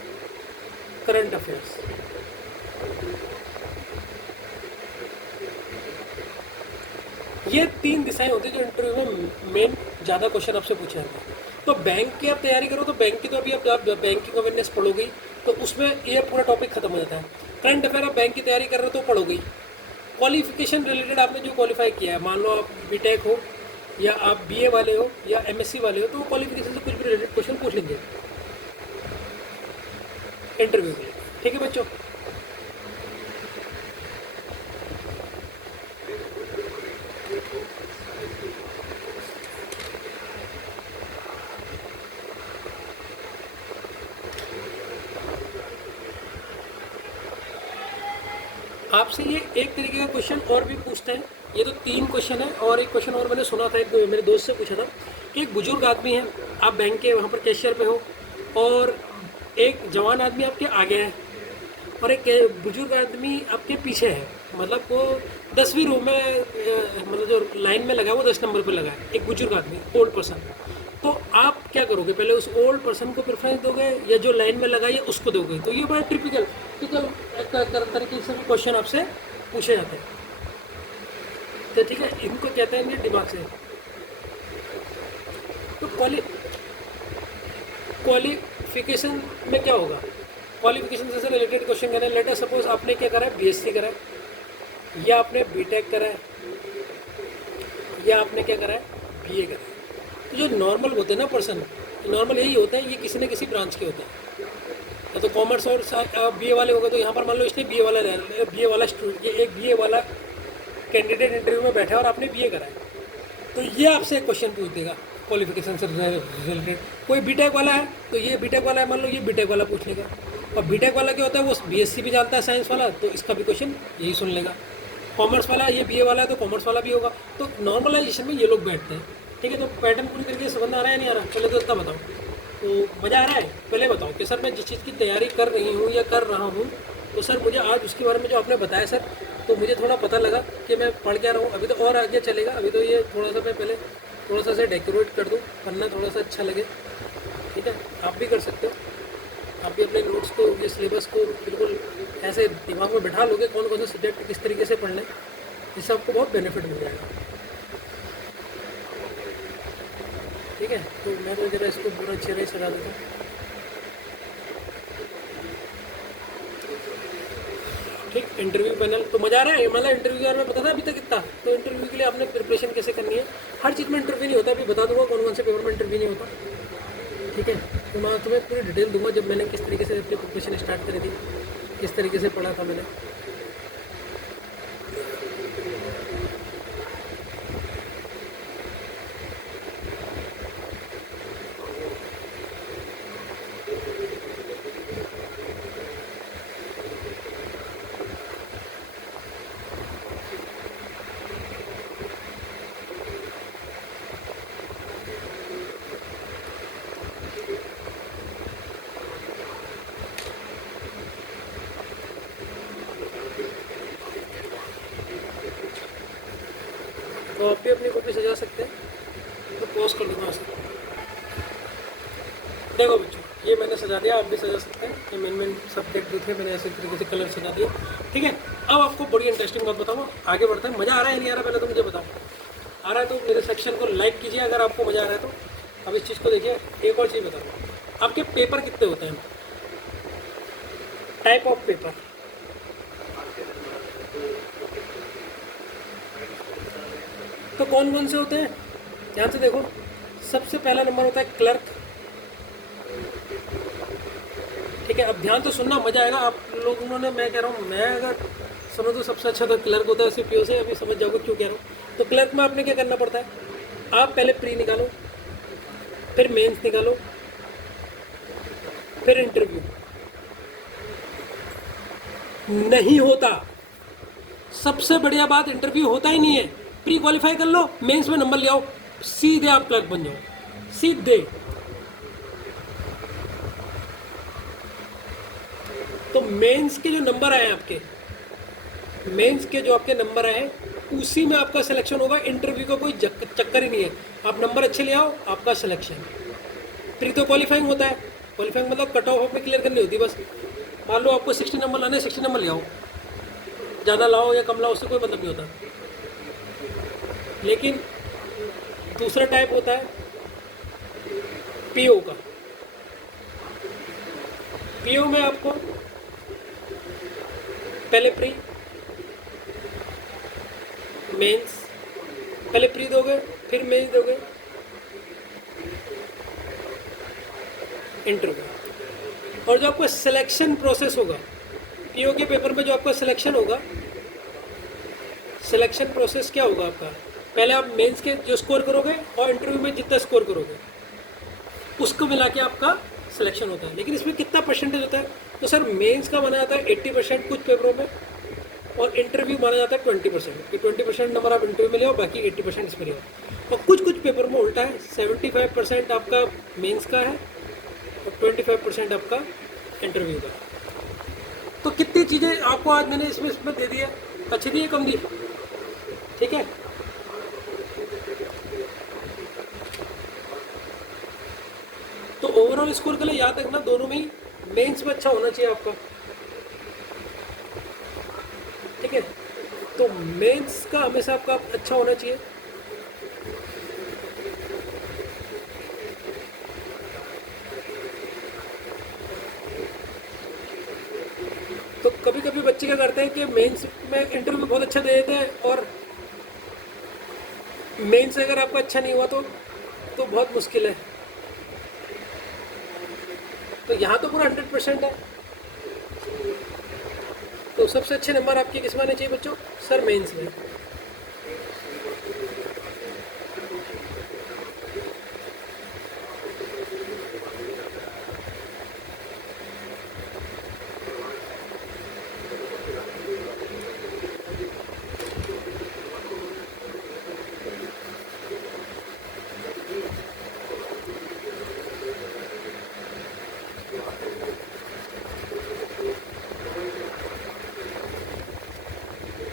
करंट अफेयर्स। ये 3 दिशाएं होती हैं जो इंटरव्यू में मेन ज़्यादा क्वेश्चन आपसे पूछे जाते हैं। तो बैंक की आप तैयारी करो, तो बैंक की तो अभी आप बैंकिंग अवेयरनेस पढ़ोगे, तो उसमें ये पूरा टॉपिक खत्म हो जाता है। करंट अफेयर आप बैंक की तैयारी कर रहे हो तो पढ़ोगे। क्वालिफिकेशन रिलेटेड आपने जो क्वालिफाई किया है, मान लो आप बीटेक हो या आप बीए वाले हो या एमएससी वाले हो, तो क्वालिफिकेशन से कुछ भी रिलेटेड क्वेश्चन पूछ लेंगे इंटरव्यू के लिए, ठीक है बच्चों। आपसे ये एक तरीके का क्वेश्चन और भी पूछते हैं। ये तो 3 क्वेश्चन है, और एक क्वेश्चन और मैंने सुना था, एक मेरे दोस्त से पूछा था कि एक बुजुर्ग आदमी है, आप बैंक के वहाँ पर कैशियर पे हो, और एक जवान आदमी आपके आगे है और एक बुजुर्ग आदमी आपके पीछे है, मतलब वो 10वीं रो में, मतलब जो लाइन में लगा है वो 10 नंबर पे लगा है, एक बुजुर्ग आदमी, ओल्ड पर्सन। तो आप क्या करोगे, पहले उस ओल्ड पर्सन को प्रेफरेंस दोगे या जो लाइन में लगा है उसको दोगे? तो ये बड़ा टिपिकल तरीके से क्वेश्चन आपसे पूछे जाते हैं। तो ठीक है, इनको कहते हैं दिमाग से। तो क्वालिफिकेशन में क्या होगा, क्वालिफिकेशन से रिलेटेड क्वेश्चन कहते हैं। लेट अस सपोज आपने क्या करा है, बीएससी करा है, या आपने बीटेक करा है, या आपने क्या करा है, बीए करा है। तो जो नॉर्मल होते हैं ना पर्सन, नॉर्मल यही होते हैं, ये किसी न किसी ब्रांच के होते हैं। या तो कॉमर्स और बीए वाले हो गए, तो यहाँ पर मान लो इसने बीए वाला स्टूडेंट, ये एक बीए वाला कैंडिडेट इंटरव्यू में बैठा है और आपने बीए करा है, तो ये आपसे क्वेश्चन पूछ देगा क्वालिफिकेशन से रिलेटेड। कोई बीटेक वाला है तो ये बीटेक वाला है, मान लो ये बीटेक वाला पूछ लेगा। और बीटेक वाला क्या होता है, वो बीएससी भी जानता है साइंस वाला, तो इसका भी क्वेश्चन यही सुन लेगा। कॉमर्स वाला ये बीए वाला है तो कॉमर्स वाला भी होगा। तो नॉर्मलाइजेशन में ये लोग बैठते हैं, ठीक है। तो पैटर्न पूरी तरीके से समझ आ रहा है नहीं आ रहा, पहले तो इतना बताओ। तो मज़ा आ रहा है, पहले बताओ कि सर मैं जिस चीज़ की तैयारी कर रही हूँ या कर रहा हूँ, तो सर मुझे आज उसके बारे में जो आपने बताया सर, तो मुझे थोड़ा पता लगा कि मैं पढ़ क्या रहा हूँ। अभी तो और आगे चलेगा, अभी तो ये थोड़ा सा मैं पहले थोड़ा सा इसे डेकोरेट कर दूँ, पन्ना थोड़ा सा अच्छा लगे। ठीक है, आप भी कर सकते हो। आप भी अपने नोट्स को, ये सिलेबस को बिल्कुल ऐसे दिमाग में बैठा लोगे कौन कौन से सब्जेक्ट किस तरीके से पढ़ने, इससे आपको बहुत बेनिफिट मिल जाएगा। ठीक है, तो मैं तो जरा इसको पूरा चेहरा ही सजा देता हूँ। ठीक, इंटरव्यू पैनल तो मज़ा आ रहा है। मतलब इंटरव्यू के बारे में पता था अभी तक इतना, तो इंटरव्यू के लिए आपने प्रिपरेशन कैसे करनी है, हर चीज़ में इंटरव्यू नहीं होता, अभी बता दूंगा कौन कौन से पेपर में इंटरव्यू नहीं होता। ठीक है, तो मैं तुम्हें पूरी डिटेल दूंगा जब मैंने किस तरीके से अपनी प्रिपरेशन स्टार्ट करी थी, किस तरीके से पढ़ा था मैंने। तो आप भी अपनी कॉपी सजा सकते हैं, तो पॉज कर दूँगा उसे। देखो बच्चों, ये मैंने सजा दिया, आप भी सजा सकते हैं। ये मेन सब्जेक्ट जो थे मैंने ऐसे तरीके से कलर सजा दिए। ठीक है, अब आपको बड़ी इंटरेस्टिंग बात बताऊँ, आगे बढ़ते हैं। मज़ा आ रहा है नहीं आ रहा पहले तो मुझे बताओ। आ रहा है तो मेरे सेक्शन को लाइक कीजिए अगर आपको मज़ा आ रहा है तो। अब इस चीज़ को देखिए, एक और चीज़ बताऊँ, आपके पेपर कितने होते हैं, टाइप ऑफ पेपर। तो कौन कौन से होते हैं, ध्यान से देखो। सबसे पहला नंबर होता है क्लर्क। ठीक है, अब ध्यान तो सुनना, मजा आएगा आप लोगों ने। मैं कह रहा हूँ, मैं अगर समझ तो सबसे अच्छा तो क्लर्क होता है सीपीओ से, अभी समझ जाओगे क्यों कह रहा हूँ। तो क्लर्क में आपने क्या करना पड़ता है, आप पहले प्री निकालो, फिर मेंस निकालो, फिर इंटरव्यू। नहीं होता, सबसे बढ़िया बात, इंटरव्यू होता ही नहीं है। प्री क्वालिफाई कर लो, मेंस में नंबर ले आओ, सीधे आप क्लर्क बन जाओ, सीधे। तो मेंस के जो नंबर आए आपके, मेंस के जो आपके नंबर आए उसी में आपका सिलेक्शन होगा। इंटरव्यू का कोई चक्कर ही नहीं है, आप नंबर अच्छे ले आओ, आपका सिलेक्शन। प्री तो क्वालिफाइंग होता है, क्वालिफाइंग मतलब कट ऑफ में क्लियर करनी होती है बस। मान लो आपको 60 नंबर लाने, 60 नंबर ले आओ, ज़्यादा लाओ या कम लाओ उससे कोई मतलब नहीं होता। लेकिन दूसरा टाइप होता है पीओ का। पीओ में आपको पहले प्री, मेंस, पहले प्री दोगे, फिर मेंस दोगे, इंटरव्यू। और जो आपका सिलेक्शन प्रोसेस होगा पीओ के पेपर में, जो आपका सिलेक्शन होगा, सिलेक्शन प्रोसेस क्या होगा आपका, पहले आप मेंस के जो स्कोर करोगे और इंटरव्यू में जितना स्कोर करोगे उसको मिला के आपका सिलेक्शन होता है। लेकिन इसमें कितना परसेंटेज होता है, तो सर मेंस का माना जाता है 80% कुछ पेपरों में, और इंटरव्यू माना जाता है 20%। कि 20% नंबर आप इंटरव्यू में ले आओ, बाकी 80% इसमें ले आओ। और कुछ कुछ पेपर में उल्टा है, 75% आपका मेंस का है और 25% आपका इंटरव्यू का। तो कितनी चीज़ें आपको आज मैंने इसमें दे दी है, अच्छी दी है कम दी। ठीक है, तो ओवरऑल स्कोर के लिए याद रखना, दोनों में ही मेंस में अच्छा होना चाहिए आपका। ठीक है, तो मेंस का हमेशा आपका अच्छा होना चाहिए। तो कभी कभी बच्चे क्या करते हैं कि मेंस में इंटरव्यू बहुत अच्छा दे देते हैं, और मेंस अगर आपका अच्छा नहीं हुआ तो बहुत मुश्किल है। तो यहाँ तो पूरा 100% है। तो सबसे अच्छे नंबर आपके किस में आने चाहिए बच्चों, सर मेंस में।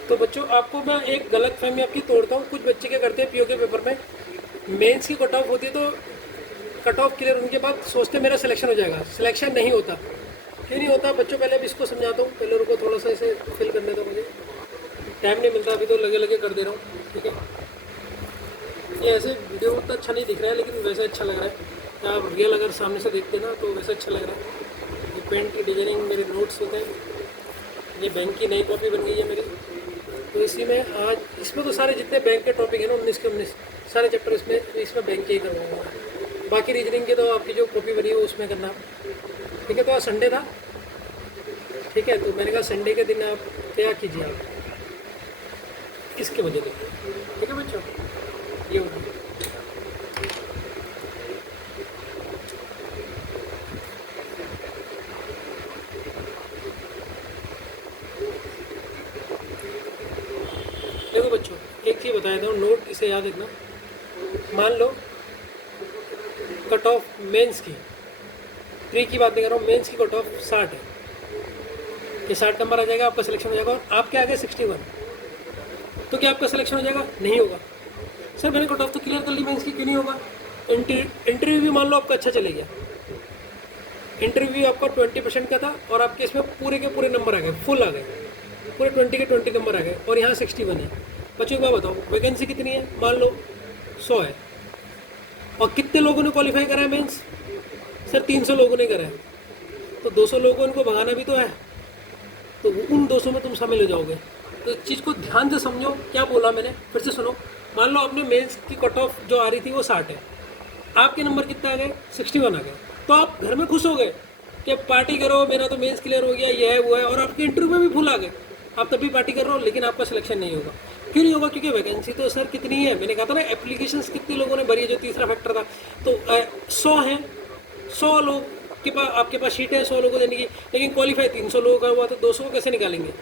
तो बच्चों आपको मैं एक गलत फहमी आपकी तोड़ता हूँ। कुछ बच्चे क्या करते हैं पीओ के पेपर में, मेंस की कट ऑफ होती है तो कट ऑफ क्लियर होने के बाद सोचते मेरा सिलेक्शन हो जाएगा, सिलेक्शन नहीं होता। क्यों नहीं होता बच्चों? पहले अब इसको समझाता हूँ, पहले रुको थोड़ा सा इसे फिल करने दो, मुझे टाइम नहीं मिलता अभी, तो लगे लगे कर दे रहा हूँ। ठीक है, ये ऐसे वीडियो उतना अच्छा नहीं दिख रहा है लेकिन वैसे अच्छा लग रहा है। आप रियल अगर सामने से देखते ना तो वैसे अच्छा लग रहा है। ये पेन की डिजाइनिंग मेरे नोट्स होते हैं, ये बैंक की नई कॉपी बन गई है मेरी। तो इसी में आज इसमें तो सारे जितने बैंक के टॉपिक हैं ना 19 के 19 सारे चैप्टर इसमें बैंक के ही करवाऊँगा। बाकी रीजनिंग के तो आपकी जो कॉपी बनी है वो उसमें करना। ठीक है, तो आज संडे था। ठीक है, तो मैंने कहा संडे के दिन आप क्या कीजिए, आप इसके वजह देखिए। ठीक है बच्चों, ये होगा। देखो बच्चों, एक चीज़ बताया था, नोट इसे याद रखना। मान लो कट ऑफ मेंस की, प्री की बात नहीं कर रहा हूँ, मेंस की कट ऑफ 60 है कि 60 नंबर आ जाएगा, आपका सिलेक्शन हो जाएगा। और आपके आगे 61, तो क्या आपका सिलेक्शन हो जाएगा? नहीं होगा। सर मैंने कट ऑफ तो क्लियर कर ली मेंस की, क्यों नहीं होगा? इंटरव्यू भी मान लो आपका अच्छा चले गया, इंटरव्यू आपका 20% का था और आपके इसमें पूरे के पूरे नंबर आ गए, फुल आ गए, पूरे 20 के 20 नंबर आ गए, और यहाँ 61 है। बच्चों एक बात बताओ, वैकेंसी कितनी है? मान लो 100 है, और कितने लोगों ने क्वालिफाई करा है मेंस? सर 300 लोगों ने करा है, तो 200 लोगों को भगाना भी तो है, तो उन 200 में तुम शामिल हो जाओगे। तो इस चीज़ को ध्यान से समझो, क्या बोला मैंने, फिर से सुनो। मान लो आपने मेंस की कट ऑफ जो आ रही थी वो 60 है, आपके नंबर कितने आ गए? 61 आ गए, तो आप घर में खुश हो गए कि पार्टी करो, मेरा तो मेंस क्लियर हो गया, ये है वो है, और आपके इंटरव्यू में भी फुल आ गए, आप तब भी पार्टी कर रहे हो, लेकिन आपका सिलेक्शन नहीं होगा। क्यों नहीं होगा? क्योंकि वैकेंसी तो सर कितनी है, मैंने कहा था ना, एप्लीकेशंस कितने लोगों ने भरी है, जो तीसरा फैक्टर था। तो 100 है, 100 लोग के पास, आपके पास शीट है 100 लोगों को देने की, लेकिन क्वालिफाई 300 लोगों का हुआ, तो 200 को कैसे निकालेंगे?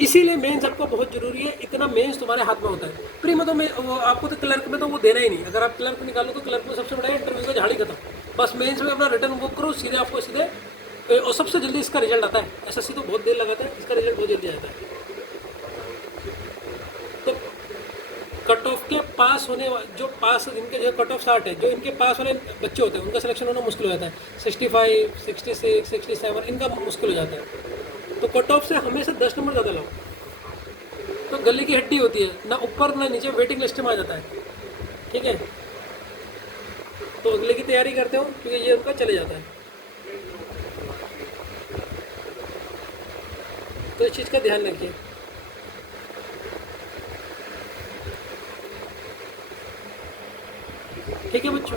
इसीलिए मेंस आपको बहुत जरूरी है। इतना मेंस तुम्हारे हाथ में होता है। प्री में तो मैं आपको तो क्लर्क में तो वो देना ही नहीं, अगर आप क्लर्क निकालो तो क्लर्क में सबसे बड़ा इंटरव्यू का झाड़ी खत्म। बस मेंस में अपना रिटर्न बुक करो, सीधे आपको सीधे, और सबसे जल्दी इसका रिजल्ट आता है। एसएससी तो बहुत देर लगाता है, इसका रिजल्ट बहुत जल्दी आता है। तो कट ऑफ के पास होने जो पास, इनके जो कट ऑफ 60 है, जो इनके पास वाले बच्चे होते हैं उनका सिलेक्शन होना मुश्किल हो जाता है। 65, 66, 67 इनका मुश्किल हो जाता है। तो कट ऑफ से हमेशा 10 नंबर ज़्यादा लाओ। तो गले की हड्डी होती है, ना ऊपर ना नीचे, वेटिंग लिस्ट में आ जाता है। ठीक है, तो अगले की तैयारी करते हो क्योंकि ये उनका चले जाता है। तो इस चीज़ का ध्यान रखिए। ठीक है बच्चों,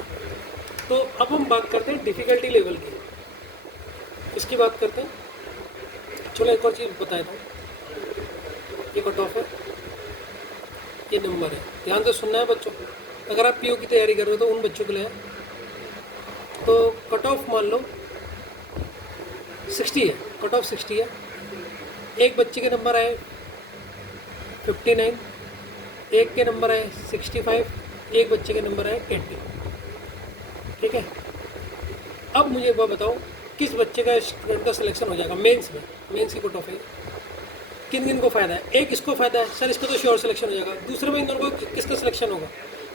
तो अब हम बात करते हैं डिफ़िकल्टी लेवल की, इसकी बात करते हैं। चलो एक और चीज़ बताया था, ये कट ऑफ है, ये नंबर है, ध्यान से सुनना है बच्चों। अगर आप पीओ की तैयारी कर रहे हो तो उन बच्चों के लिए है। तो कट ऑफ मान लो 60 है, कट ऑफ 60 है। एक बच्चे के नंबर आए 59, एक के नंबर आए 65, एक बच्चे के नंबर आए 80। ठीक है, अब मुझे वो बताओ किस बच्चे का, स्टूडेंट का सिलेक्शन हो जाएगा मेंस में? मेंस की कट ऑफ है, किन किन को फ़ायदा है? एक इसको फ़ायदा है, सर इसका तो श्योर सिलेक्शन हो जाएगा। दूसरे में इन दोनों को किसका सिलेक्शन होगा?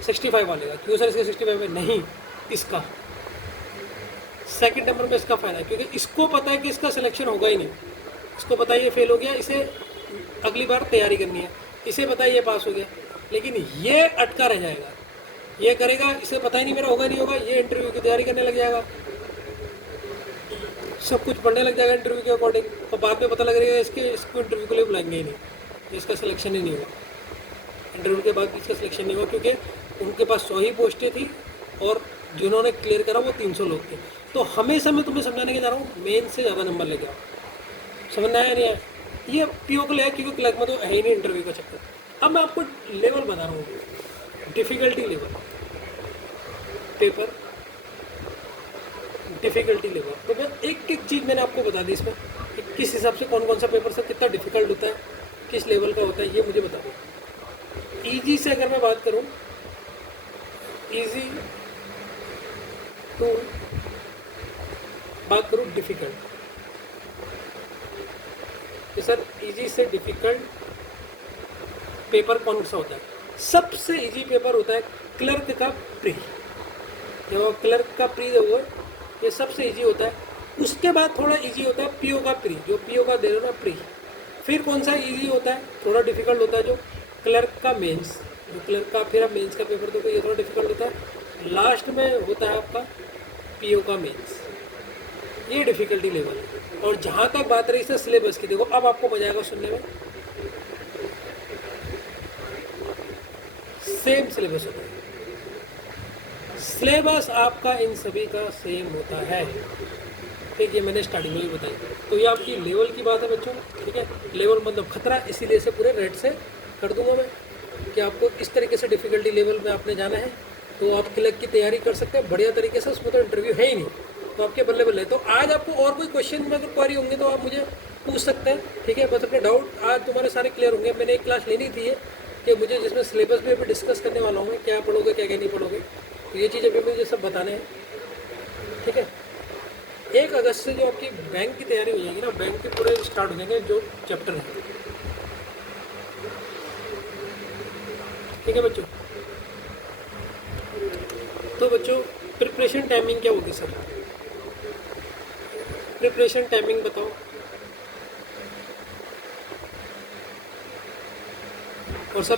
65 वाले का। क्यों सर इसका 65 में नहीं, इसका सेकंड नंबर में इसका फ़ायदा है, क्योंकि इसको पता है कि इसका सिलेक्शन होगा ही नहीं। इसको पता है ये फेल हो गया, इसे अगली बार तैयारी करनी है। इसे पता है ये पास हो गया, लेकिन ये अटका रह जाएगा। ये करेगा, इसे पता ही नहीं मेरा होगा नहीं होगा, ये इंटरव्यू की तैयारी करने लग जाएगा, सब कुछ पढ़ने लग जाएगा इंटरव्यू के अकॉर्डिंग, और बाद में पता लग रहा है इसको इंटरव्यू के लिए बुलाएंगे ही नहीं, इसका सिलेक्शन ही नहीं हुआ। इंटरव्यू के बाद भी इसका सिलेक्शन नहीं हुआ, क्योंकि उनके पास 100 ही पोस्टें थी और जिन्होंने क्लियर करा वो 300 लोग थे। तो हमेशा मैं तुम्हें समझाने के जा रहा हूँ, मेन से ज़्यादा नंबर लेके आओ। समझना है नहीं है? ये पीओ को ले आया, क्योंकि क्लर्क में तो है ही नहीं इंटरव्यू का चक्कर। अब मैं आपको लेवल बता रहा हूँ, difficulty level, paper difficulty level. तो मैं एक एक चीज़ मैंने आपको बता दी इसमें कि किस हिसाब से कौन कौन सा पेपर से कितना डिफ़िकल्ट होता है, किस लेवल का होता है, ये मुझे बता दो। ईजी से अगर मैं बात करूँ, ईजी टू बात करूँ डिफ़िकल्ट, तो सर इजी से डिफ़िकल्ट पेपर कौन सा होता है? सबसे इजी पेपर होता है क्लर्क का प्री, जब आप क्लर्क का प्री दोगे ये सबसे इजी होता है। उसके बाद थोड़ा इजी होता है पीओ का प्री, जो पीओ का दे रहे हो ना प्री। फिर कौन सा इजी होता है, थोड़ा डिफिकल्ट होता है जो क्लर्क का मेंस, जो क्लर्क का फिर आप मेंस का पेपर दोगे ये थोड़ा डिफिकल्ट होता है। लास्ट में होता है आपका पीओ का मेंस, ये डिफिकल्टी लेवल है। और जहाँ तक बात रही है सिलेबस की, देखो अब आपको मजा आएगा सुनने में। सेम सिलेबस होता है, सिलेबस आपका इन सभी का सेम होता है। ठीक, ये मैंने स्टार्टिंग में भी बताई। तो ये आपकी लेवल की बात है बच्चों, ठीक है। लेवल मतलब खतरा, इसीलिए से पूरे रेड से कर दूंगा मैं कि आपको इस तरीके से डिफ़िकल्टी लेवल में आपने जाना है तो आप क्लर्क की तैयारी कर सकते हैं बढ़िया तरीके से। उसमें तो इंटरव्यू है ही नहीं, तो आपके बल्ले बल्ले। तो आज आपको और कोई क्वेश्चन में अगर क्वारी होंगे तो आप मुझे पूछ सकते हैं, ठीक है। बस अपने डाउट आज तुम्हारे सारे क्लियर होंगे। मैंने एक क्लास लेनी थी ये कि मुझे जिसमें सिलेबस भी अभी डिस्कस करने वाला हूँ, क्या पढ़ोगे क्या क्या नहीं पढ़ोगे, तो ये चीज़ अभी मुझे सब बताने हैं, ठीक है। 1 अगस्त से जो आपकी बैंक की तैयारी हो जाएगी ना, बैंक के पूरे स्टार्ट हो जाएंगे जो चैप्टर है, ठीक है बच्चों। तो बच्चों प्रिपरेशन टाइमिंग क्या होगी सर, प्रिपरेशन टाइमिंग बताओ। और सर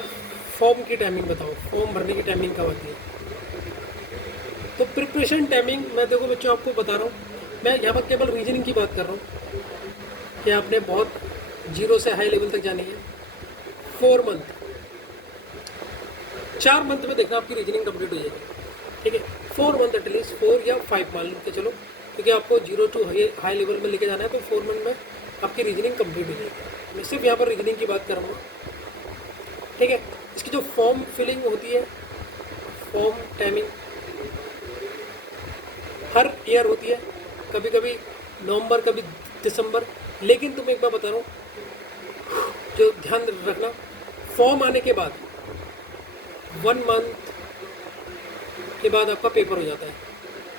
फॉर्म की टाइमिंग बताओ, फॉर्म भरने की टाइमिंग कब आती है। तो प्रिपरेशन टाइमिंग मैं देखो बच्चों आपको बता रहा हूँ, मैं यहाँ पर केवल रीजनिंग की बात कर रहा हूँ कि आपने बहुत जीरो से हाई लेवल तक जानी है। 4 मंथ, 4 मंथ में देखना आपकी रीजनिंग कंप्लीट हो जाएगी, ठीक है। 4 मंथ एटलीस्ट, 4 या 5 मान के चलो, क्योंकि आपको 0 टू हाई लेवल में लेके जाना है। तो 4 मंथ में आपकी रीजनिंग कंप्लीट हो जाएगी। मैं सिर्फ यहाँ पर रीजनिंग की बात करूँगा, ठीक है। इसकी जो फॉर्म फिलिंग होती है, फॉर्म टाइमिंग हर ईयर होती है, कभी कभी नवंबर कभी दिसंबर। लेकिन तुम्हें एक बार बता रहा हूँ, जो ध्यान रखना, फॉर्म आने के बाद 1 मंथ के बाद आपका पेपर हो जाता है।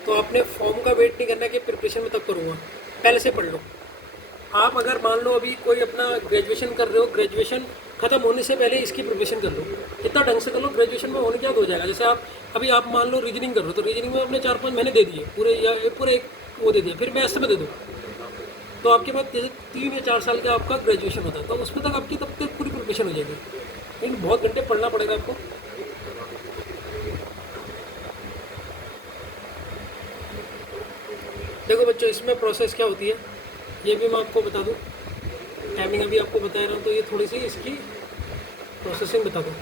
तो आपने फॉर्म का वेट नहीं करना कि प्रिपरेशन में तब करूँगा, पहले से पढ़ लो। आप अगर मान लो अभी कोई अपना ग्रेजुएशन कर रहे हो, ग्रेजुएशन ख़त्म होने से पहले इसकी प्रिपरेशन कर लो, इतना ढंग से कर लो, ग्रेजुएशन में होने के बाद हो जाएगा। जैसे आप अभी आप मान लो रीजनिंग कर रहे हो, तो रीजनिंग में आपने 4-5 महीने दे दिए पूरे, या पूरे एक वो दे दिया, फिर मैथ्स में दे दो, तो आपके पास जैसे 3 या 4 साल का आपका ग्रेजुएशन होता है, तो उसमें तक आपकी तब तक पूरी प्रिपरेशन हो जाएगी। लेकिन बहुत घंटे पढ़ना पड़ेगा आपको। देखो बच्चों इसमें प्रोसेस क्या होती है ये भी मैं आपको बता दूं, टाइमिंग अभी आपको बता रहा हूँ, तो ये थोड़ी सी इसकी प्रोसेसिंग बता दूँ।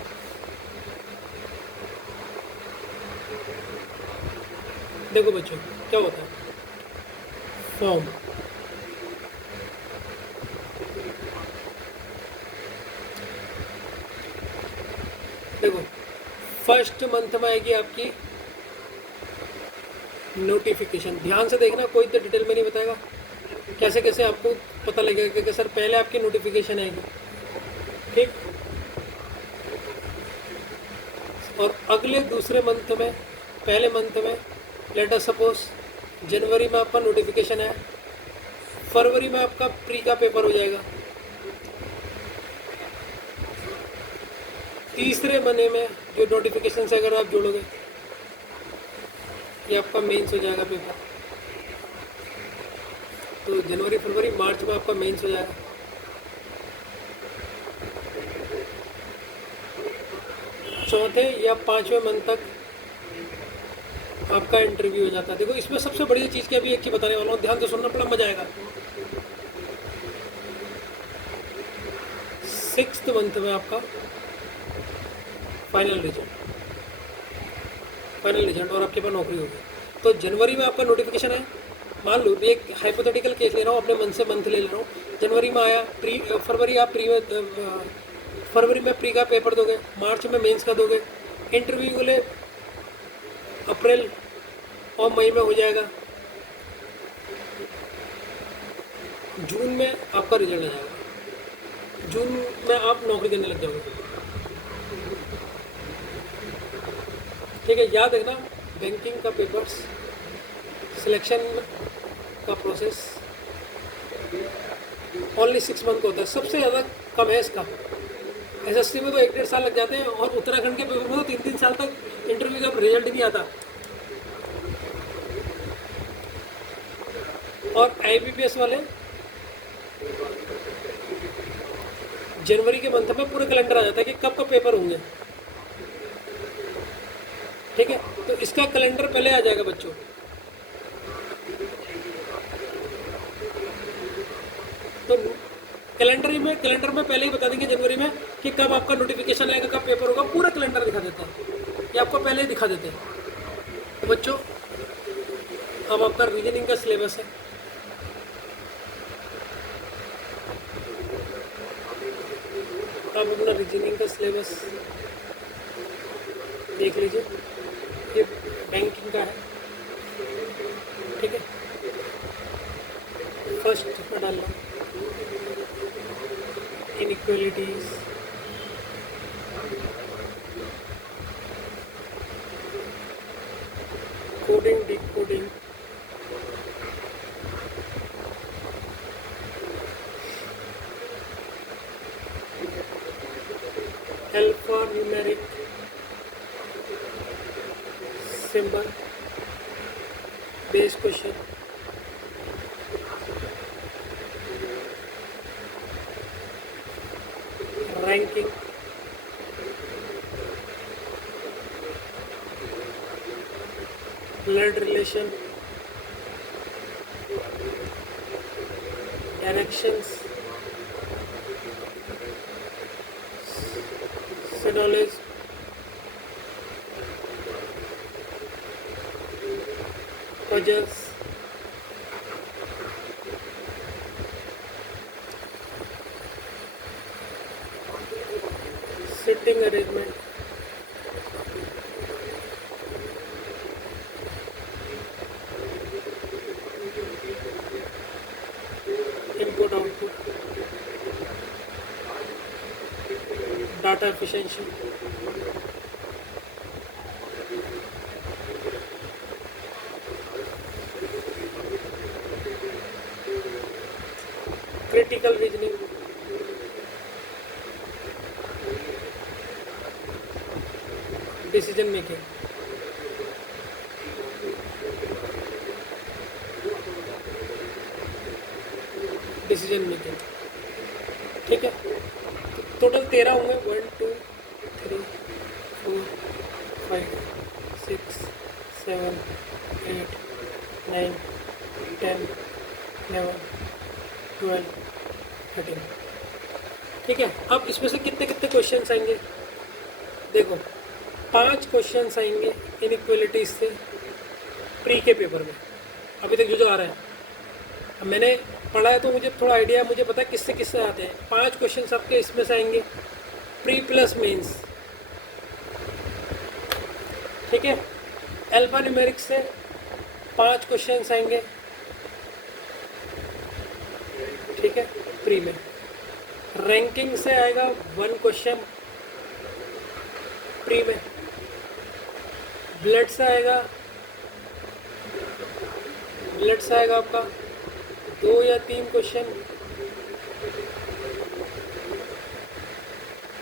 देखो बच्चों क्या होता है, फॉर्म देखो फर्स्ट मंथ में आएगी आपकी नोटिफिकेशन। ध्यान से देखना, कोई तो डिटेल में नहीं बताएगा, कैसे कैसे आपको पता लगेगा कि सर पहले आपकी नोटिफिकेशन आएगी, ठीक। और अगले दूसरे मंथ में, पहले मंथ में, लेट अस सपोज जनवरी में आपका नोटिफिकेशन है, फरवरी में आपका प्री का पेपर हो जाएगा, तीसरे महीने में जो नोटिफिकेशन से अगर आप जोड़ोगे ये आपका मेंस हो जाएगा पेपर। तो जनवरी फरवरी मार्च में आपका मेंस हो जाएगा। चौथे या 5वें मंथ तक आपका इंटरव्यू हो जाता है। देखो इसमें सबसे बढ़िया चीज़ क्या अभी एक ही बताने वाला हूँ, ध्यान से सुनना, बड़ा मजा आएगा। 6th मंथ में आपका फाइनल रिजल्ट और आपके पास नौकरी होगी। तो जनवरी में आपका नोटिफिकेशन है, मान लो एक हाइपोथेटिकल केस ले रहा हूँ, अपने मन से मंथ ले रहा हूँ। जनवरी में आया, फरवरी आप फरवरी में प्री का पेपर दोगे, मार्च में मेंस का दोगे, इंटरव्यू के लिए अप्रैल और मई में हो जाएगा, जून में आपका रिजल्ट आ जाएगा, जून में आप नौकरी करने लग जाओगे, ठीक है। याद रखना बैंकिंग का पेपर्स सिलेक्शन का प्रोसेस ओनली 6 मंथ का होता है, सबसे ज़्यादा कम है इसका, एसएससी में तो 1-1.5 साल लग जाते हैं, और उत्तराखंड के पेपर में तो 3-3 साल तक इंटरव्यू का रिजल्ट नहीं आता। और आईबीपीएस वाले जनवरी के मंथ में पूरे कैलेंडर आ जाता है कि कब कब पेपर होंगे। ठीक है, तो इसका कैलेंडर पहले आ जाएगा बच्चों। तो कैलेंडर में पहले ही बता देंगे जनवरी में कि कब आपका नोटिफिकेशन आएगा, कब पेपर होगा, पूरा कैलेंडर दिखा देते हैं, ये आपको पहले ही दिखा देते हैं। तो बच्चों अब आपका रीजनिंग का सिलेबस है। अब अपना रीजनिंग का सिलेबस देख लीजिए, ये बैंकिंग का है। ठीक है, फर्स्ट में डालना inequalities, coding decoding, alpha numeric symbol base question, ranking, blood relation, directions, syllogism, puzzles, seating arrangement, input output, data efficiency, critical reasoning, decision making. Decision making, ठीक है। टोटल 13 होंगे, 1 2 3 4 5 6 7 8 9 10 11 12 13। ठीक है, अब इसमें से कितने कितने क्वेश्चन आएंगे? देखो 5 क्वेश्चन आएंगे इनइक्वालिटीज से प्री के पेपर में, अभी तक जो आ रहा है। अब मैंने पढ़ा है तो मुझे थोड़ा आइडिया, मुझे पता है किससे किससे आते हैं। 5 क्वेश्चन आपके इसमें से आएंगे प्री प्लस मेंस। ठीक है, अल्फा न्यूमेरिक से 5 क्वेश्चन आएंगे। ठीक है, प्री में। रैंकिंग से आएगा 1 क्वेश्चन प्री में। ब्लड से आएगा आपका 2 या 3 क्वेश्चन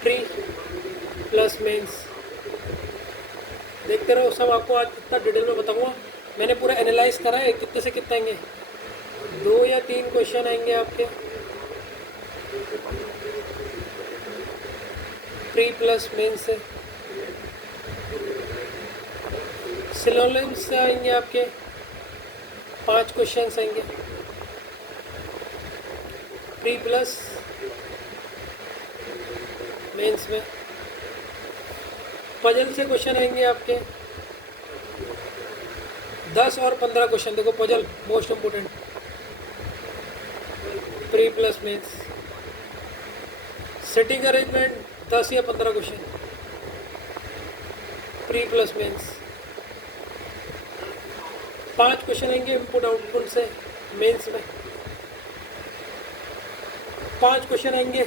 प्री प्लस मेंस। देखते रहो, सब आपको आज कितना डिटेल में बताऊंगा। मैंने पूरा एनालाइज करा है कितने से कितने आएंगे। 2 या 3 क्वेश्चन आएंगे आपके प्री प्लस मेंस से। सिनोनिम्स से आएंगे आपके 5 क्वेश्चन आएंगे प्री प्लस मेंस में। पजल से क्वेश्चन आएंगे आपके 10 और 15 क्वेश्चन। देखो puzzle most important, pre plus mains. Sitting arrangement 10 या 15 question pre plus mains. 5 question आएंगे इनपुट आउटपुट से मेंस में। 5 क्वेश्चन आएंगे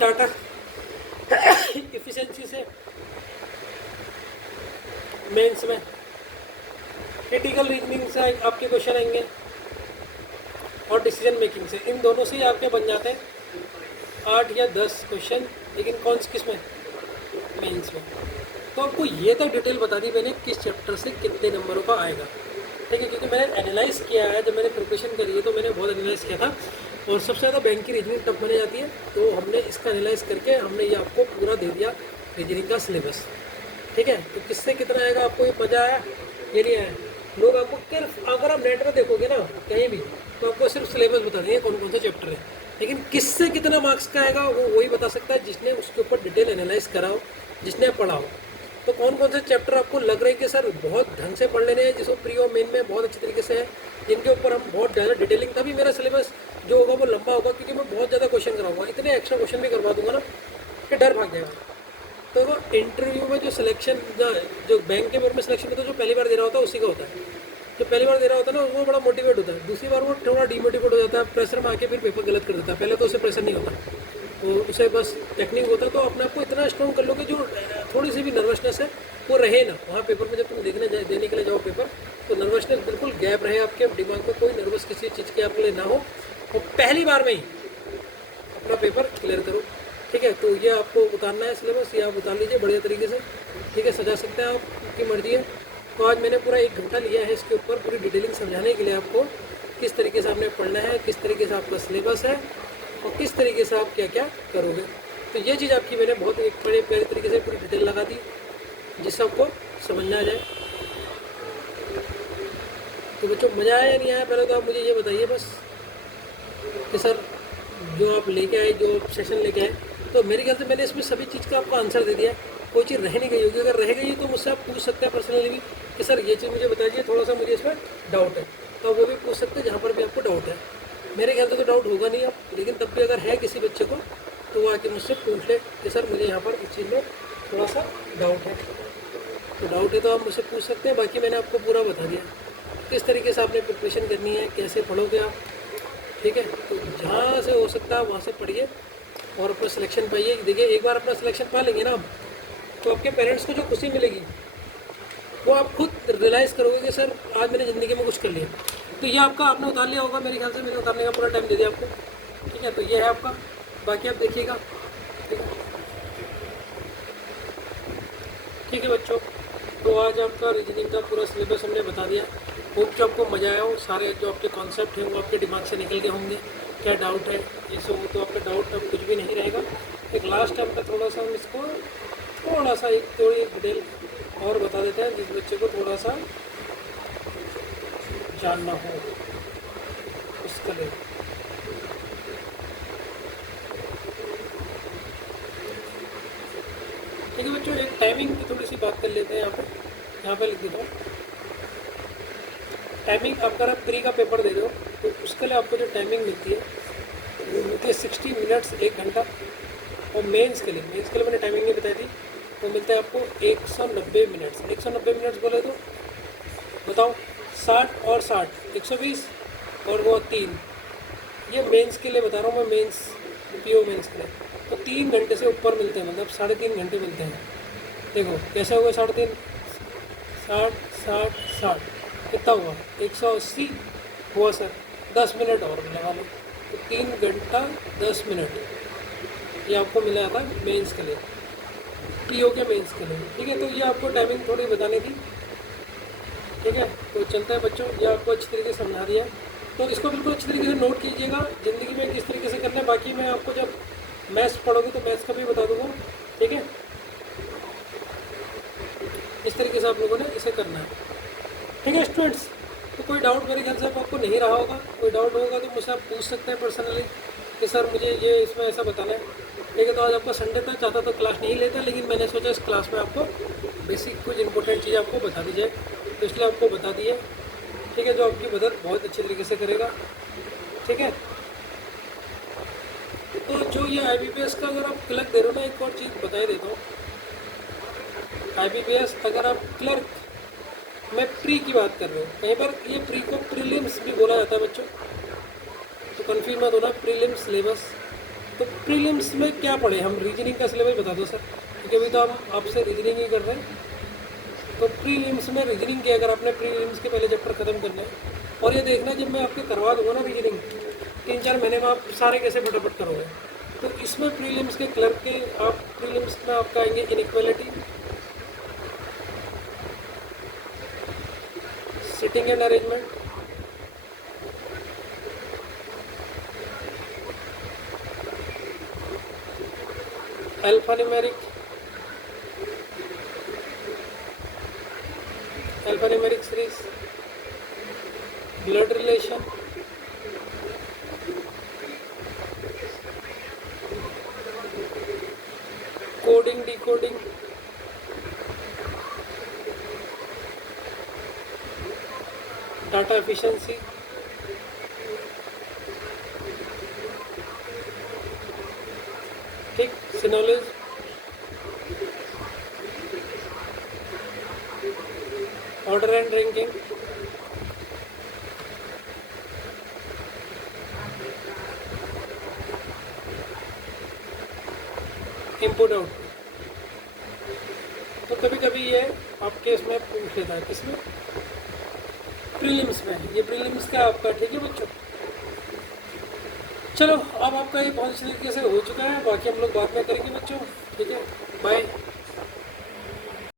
डाटा इफिशिएंसी से मेंस में। क्रिटिकल रीजनिंग से आपके क्वेश्चन आएंगे और डिसीजन मेकिंग से। इन दोनों से ही आपके बन जाते हैं 8 या 10 क्वेश्चन, लेकिन कौन सी किस में, मेंस में। तो आपको ये तो डिटेल बता दी मैंने किस चैप्टर से कितने नंबरों का आएगा, ठीक है, क्योंकि मैंने एनालाइज़ किया है, जब मैंने प्रिपरेशन करी है तो मैंने बहुत एनालाइज़ किया था, और सबसे ज़्यादा बैंक की रीजनिंग टफ मानी जाती है, तो हमने इसका एनालाइज़ करके हमने ये आपको पूरा दे दिया रीजनिंग का सिलेबस, ठीक है। तो किससे कितना आएगा, आपको ये मज़ा आया, ये नहीं आया। लोग आपको सिर्फ, अगर आप नेट में देखोगे ना कहीं भी, तो आपको सिर्फ सिलेबस बता देंगे कौन कौन सा चैप्टर है, लेकिन किससे कितना मार्क्स का आएगा वो वही बता सकता है जिसने उसके ऊपर डिटेल एनालाइज करा हो, जिसने पढ़ा हो। तो कौन कौन से चैप्टर आपको लग रहे हैं कि सर बहुत ढंग से पढ़ लेने हैं, जिसको प्री और मेन में बहुत अच्छी तरीके से है, जिनके ऊपर हम बहुत ज़्यादा डिटेलिंग, तभी मेरा सिलेबस जो होगा वो लंबा होगा, क्योंकि मैं बहुत ज़्यादा क्वेश्चन कराऊंगा, इतने एक्स्ट्रा क्वेश्चन भी करवा दूंगा ना कि डर भाग जाएगा। तो वो इंटरव्यू में जो सिलेक्शन, जो बैंक के बारे में सिलेक्शन होता है, जो पहली बार दे रहा होता है उसी का होता है। जो पहली बार दे रहा होता है ना वो बड़ा मोटिवेट होता है, दूसरी बार वो थोड़ा डीमोटिवेट हो जाता है, प्रेशर में आके फिर पेपर गलत कर देता है। पहले तो उसे प्रेशर नहीं होता, तो उसे बस टेक्निक होता है। तो अपने आप को इतना स्ट्रॉन्ग कर लो कि जो थोड़ी सी भी नर्वसनेस है वो रहे ना वहाँ पेपर में। जब तुम देने के लिए जाओ पेपर, तो नर्वसनेस बिल्कुल गैप रहे आपके दिमाग में, कोई नर्वस किसी चीज़ की आपके लिए ना हो, और पहली बार में ही अपना पेपर क्लियर करो, ठीक है। तो ये आपको उतारना है सिलेबस, ये आप उतार लीजिए बढ़िया तरीके से, ठीक है। सजा सकते हैं, आपकी मर्जी है। तो आज मैंने पूरा 1 घंटा लिया है इसके ऊपर पूरी डिटेलिंग समझाने के लिए आपको, किस तरीके से आपने पढ़ना है, किस तरीके से आपका सिलेबस है, और किस तरीके से आप क्या क्या करोगे। तो ये चीज़ आपकी मैंने बहुत एक बड़े प्यारे तरीके से पूरी डिटेल लगा दी, जिससे आपको समझना आ जाए। तो बच्चों मज़ा आया या नहीं आया, पहले तो आप मुझे ये बताइए बस कि सर जो आप लेके आए, जो सेशन लेके आए, तो मेरे ख्याल से मैंने इसमें सभी चीज़ का आपको आंसर दे दिया है। कोई चीज़ रह नहीं गई होगी, अगर रह गई तो मुझसे आप पूछ सकते हैं पर्सनली भी कि सर ये चीज़ मुझे बताइए, थोड़ा सा मुझे इसमें डाउट है, तो वो भी पूछ सकते हैं जहाँ पर भी आपको डाउट है। मेरे ख्याल से तो डाउट होगा नहीं अब, लेकिन तब भी अगर है किसी बच्चे को तो वो आके मुझसे पूछ ले कि सर मुझे यहाँ पर इस चीज़ में थोड़ा सा डाउट है। तो डाउट है तो आप मुझसे पूछ सकते हैं। बाकी मैंने आपको पूरा बता दिया किस तरीके से आपने प्रिपरेशन करनी है, कैसे पढ़ोगे आप, ठीक है। तो जहाँ से हो सकता है वहाँ से पढ़िए और अपना सिलेक्शन पाइए। देखिए एक बार अपना सिलेक्शन पा लेंगे ना, तो आपके पेरेंट्स को जो खुशी मिलेगी वो आप खुद रियलाइज़ करोगे कि सर आज मैंने ज़िंदगी में कुछ कर लिया। तो ये आपका आपने उतार लिया होगा, मेरे ख्याल से मैंने उतारने का पूरा टाइम दे दिया आपको, ठीक है। तो ये है आपका, बाकी आप देखिएगा, ठीक है बच्चों। तो आज आपका रीजनिंग का पूरा सिलेबस हमने बता दिया। होप जो आपको मज़ा आया हो, सारे जो आपके कॉन्सेप्ट हैं वो आपके दिमाग से निकल गए होंगे। क्या डाउट है ये सब, तो आपका डाउट अब कुछ भी नहीं रहेगा। एक लास्ट टाइम का थोड़ा सा हम इसको थोड़ा सा एक थोड़ी डिटेल और बता देते हैं, जिस बच्चे को थोड़ा सा जानना हो उसके लिए। ठीक है बच्चों, एक टाइमिंग की थोड़ी सी बात कर लेते हैं। यहाँ पे लिख देता हूँ टाइमिंग। अगर आप प्री का पेपर दे रहे हो तो उसके लिए आपको जो टाइमिंग मिलती है वो मिलती है 60 मिनट्स, 1 घंटा। और मेंस के लिए मैंने टाइमिंग नहीं बताई थी, वो मिलता है आपको 190 मिनट्स। 190 मिनट्स बोले तो बताओ 60 और 60 120 और वो 3। ये मेंस के लिए बता रहा हूँ मैं, मेंस पीओ मेंस के लिए तो 3 घंटे से ऊपर मिलते हैं, मतलब 3.5 घंटे मिलते हैं। देखो कैसे हुआ 3.5, 60 कितना हुआ 180 हुआ सर। 10 मिनट और लगा लो, तो 3 घंटा 10 मिनट ये आपको मिला था मेंस के लिए, पीओ के मेंस के लिए, ठीक है। तो ये आपको टाइमिंग थोड़ी बताने की, ठीक है। तो चलता है बच्चों, ये आपको अच्छी तरीके से समझा दिया, तो इसको बिल्कुल अच्छी तरीके से नोट कीजिएगा ज़िंदगी में किस तरीके से करना है। बाकी मैं आपको जब मैथ्स पढ़ोगे तो मैथ्स का भी बता दूँगा, ठीक है। इस तरीके से आप लोगों ने इसे करना है, ठीक है स्टूडेंट्स। तो कोई डाउट मेरे ख्याल से आपको नहीं रहा होगा। कोई डाउट होगा तो मुझसे आप पूछ सकते हैं पर्सनली कि सर मुझे ये इसमें ऐसा बताना है, ठीक है। तो आज आपका संडे था, चाहता तो क्लास नहीं लेता, लेकिन मैंने सोचा इस क्लास में आपको बेसिक कुछ इंपॉर्टेंट चीज़ आपको बता दी जाए, तो इसलिए आपको बता दी है, ठीक है, जो आपकी मदद बहुत अच्छी तरीके से करेगा, ठीक है। तो जो ये IBPS का अगर आप क्लर्क दे रहे हो ना, एक और चीज़ बता ही देता हूँ। IBPS अगर आप क्लर्क, मैं प्री की बात कर रहा हूँ, कहीं पर ये प्री को प्रीलिम्स भी बोला जाता है बच्चों, तो कन्फ्यूज मत होना। प्रीलिम्स सिलेबस, तो प्रीलिम्स में क्या पढ़े हम, रीजनिंग का सिलेबस बता दो सर, क्योंकि अभी तो हम आपसे रीजनिंग ही कर रहे हैं। तो प्रीलिम्स में रीजनिंग के, अगर आपने प्रीलिम्स के पहले चैप्टर खत्म करना है, और ये देखना जब मैं आपके करवा दूंगा ना रीजनिंग, 3-4 महीने में आप सारे कैसे फटाफट करोगे, तो इसमें प्रीलिम्स के क्लर्क के आप प्रीलिम्स में आपका आएंगे inequality, seating and arrangement, alphanumeric, alphanumeric series, blood relation, coding decoding, data efficiency, ठीक, syllogism, order and ranking, input output. तो कभी कभी ये आपके इसमें पूछ लेता है, किसमें, प्रीलिम्स में। ये प्रीलिम्स का आपका, ठीक है बच्चों। चलो अब आपका ये बहुत अच्छे तरीके से हो चुका है, बाकी हम लोग बाद में करेंगे बच्चों।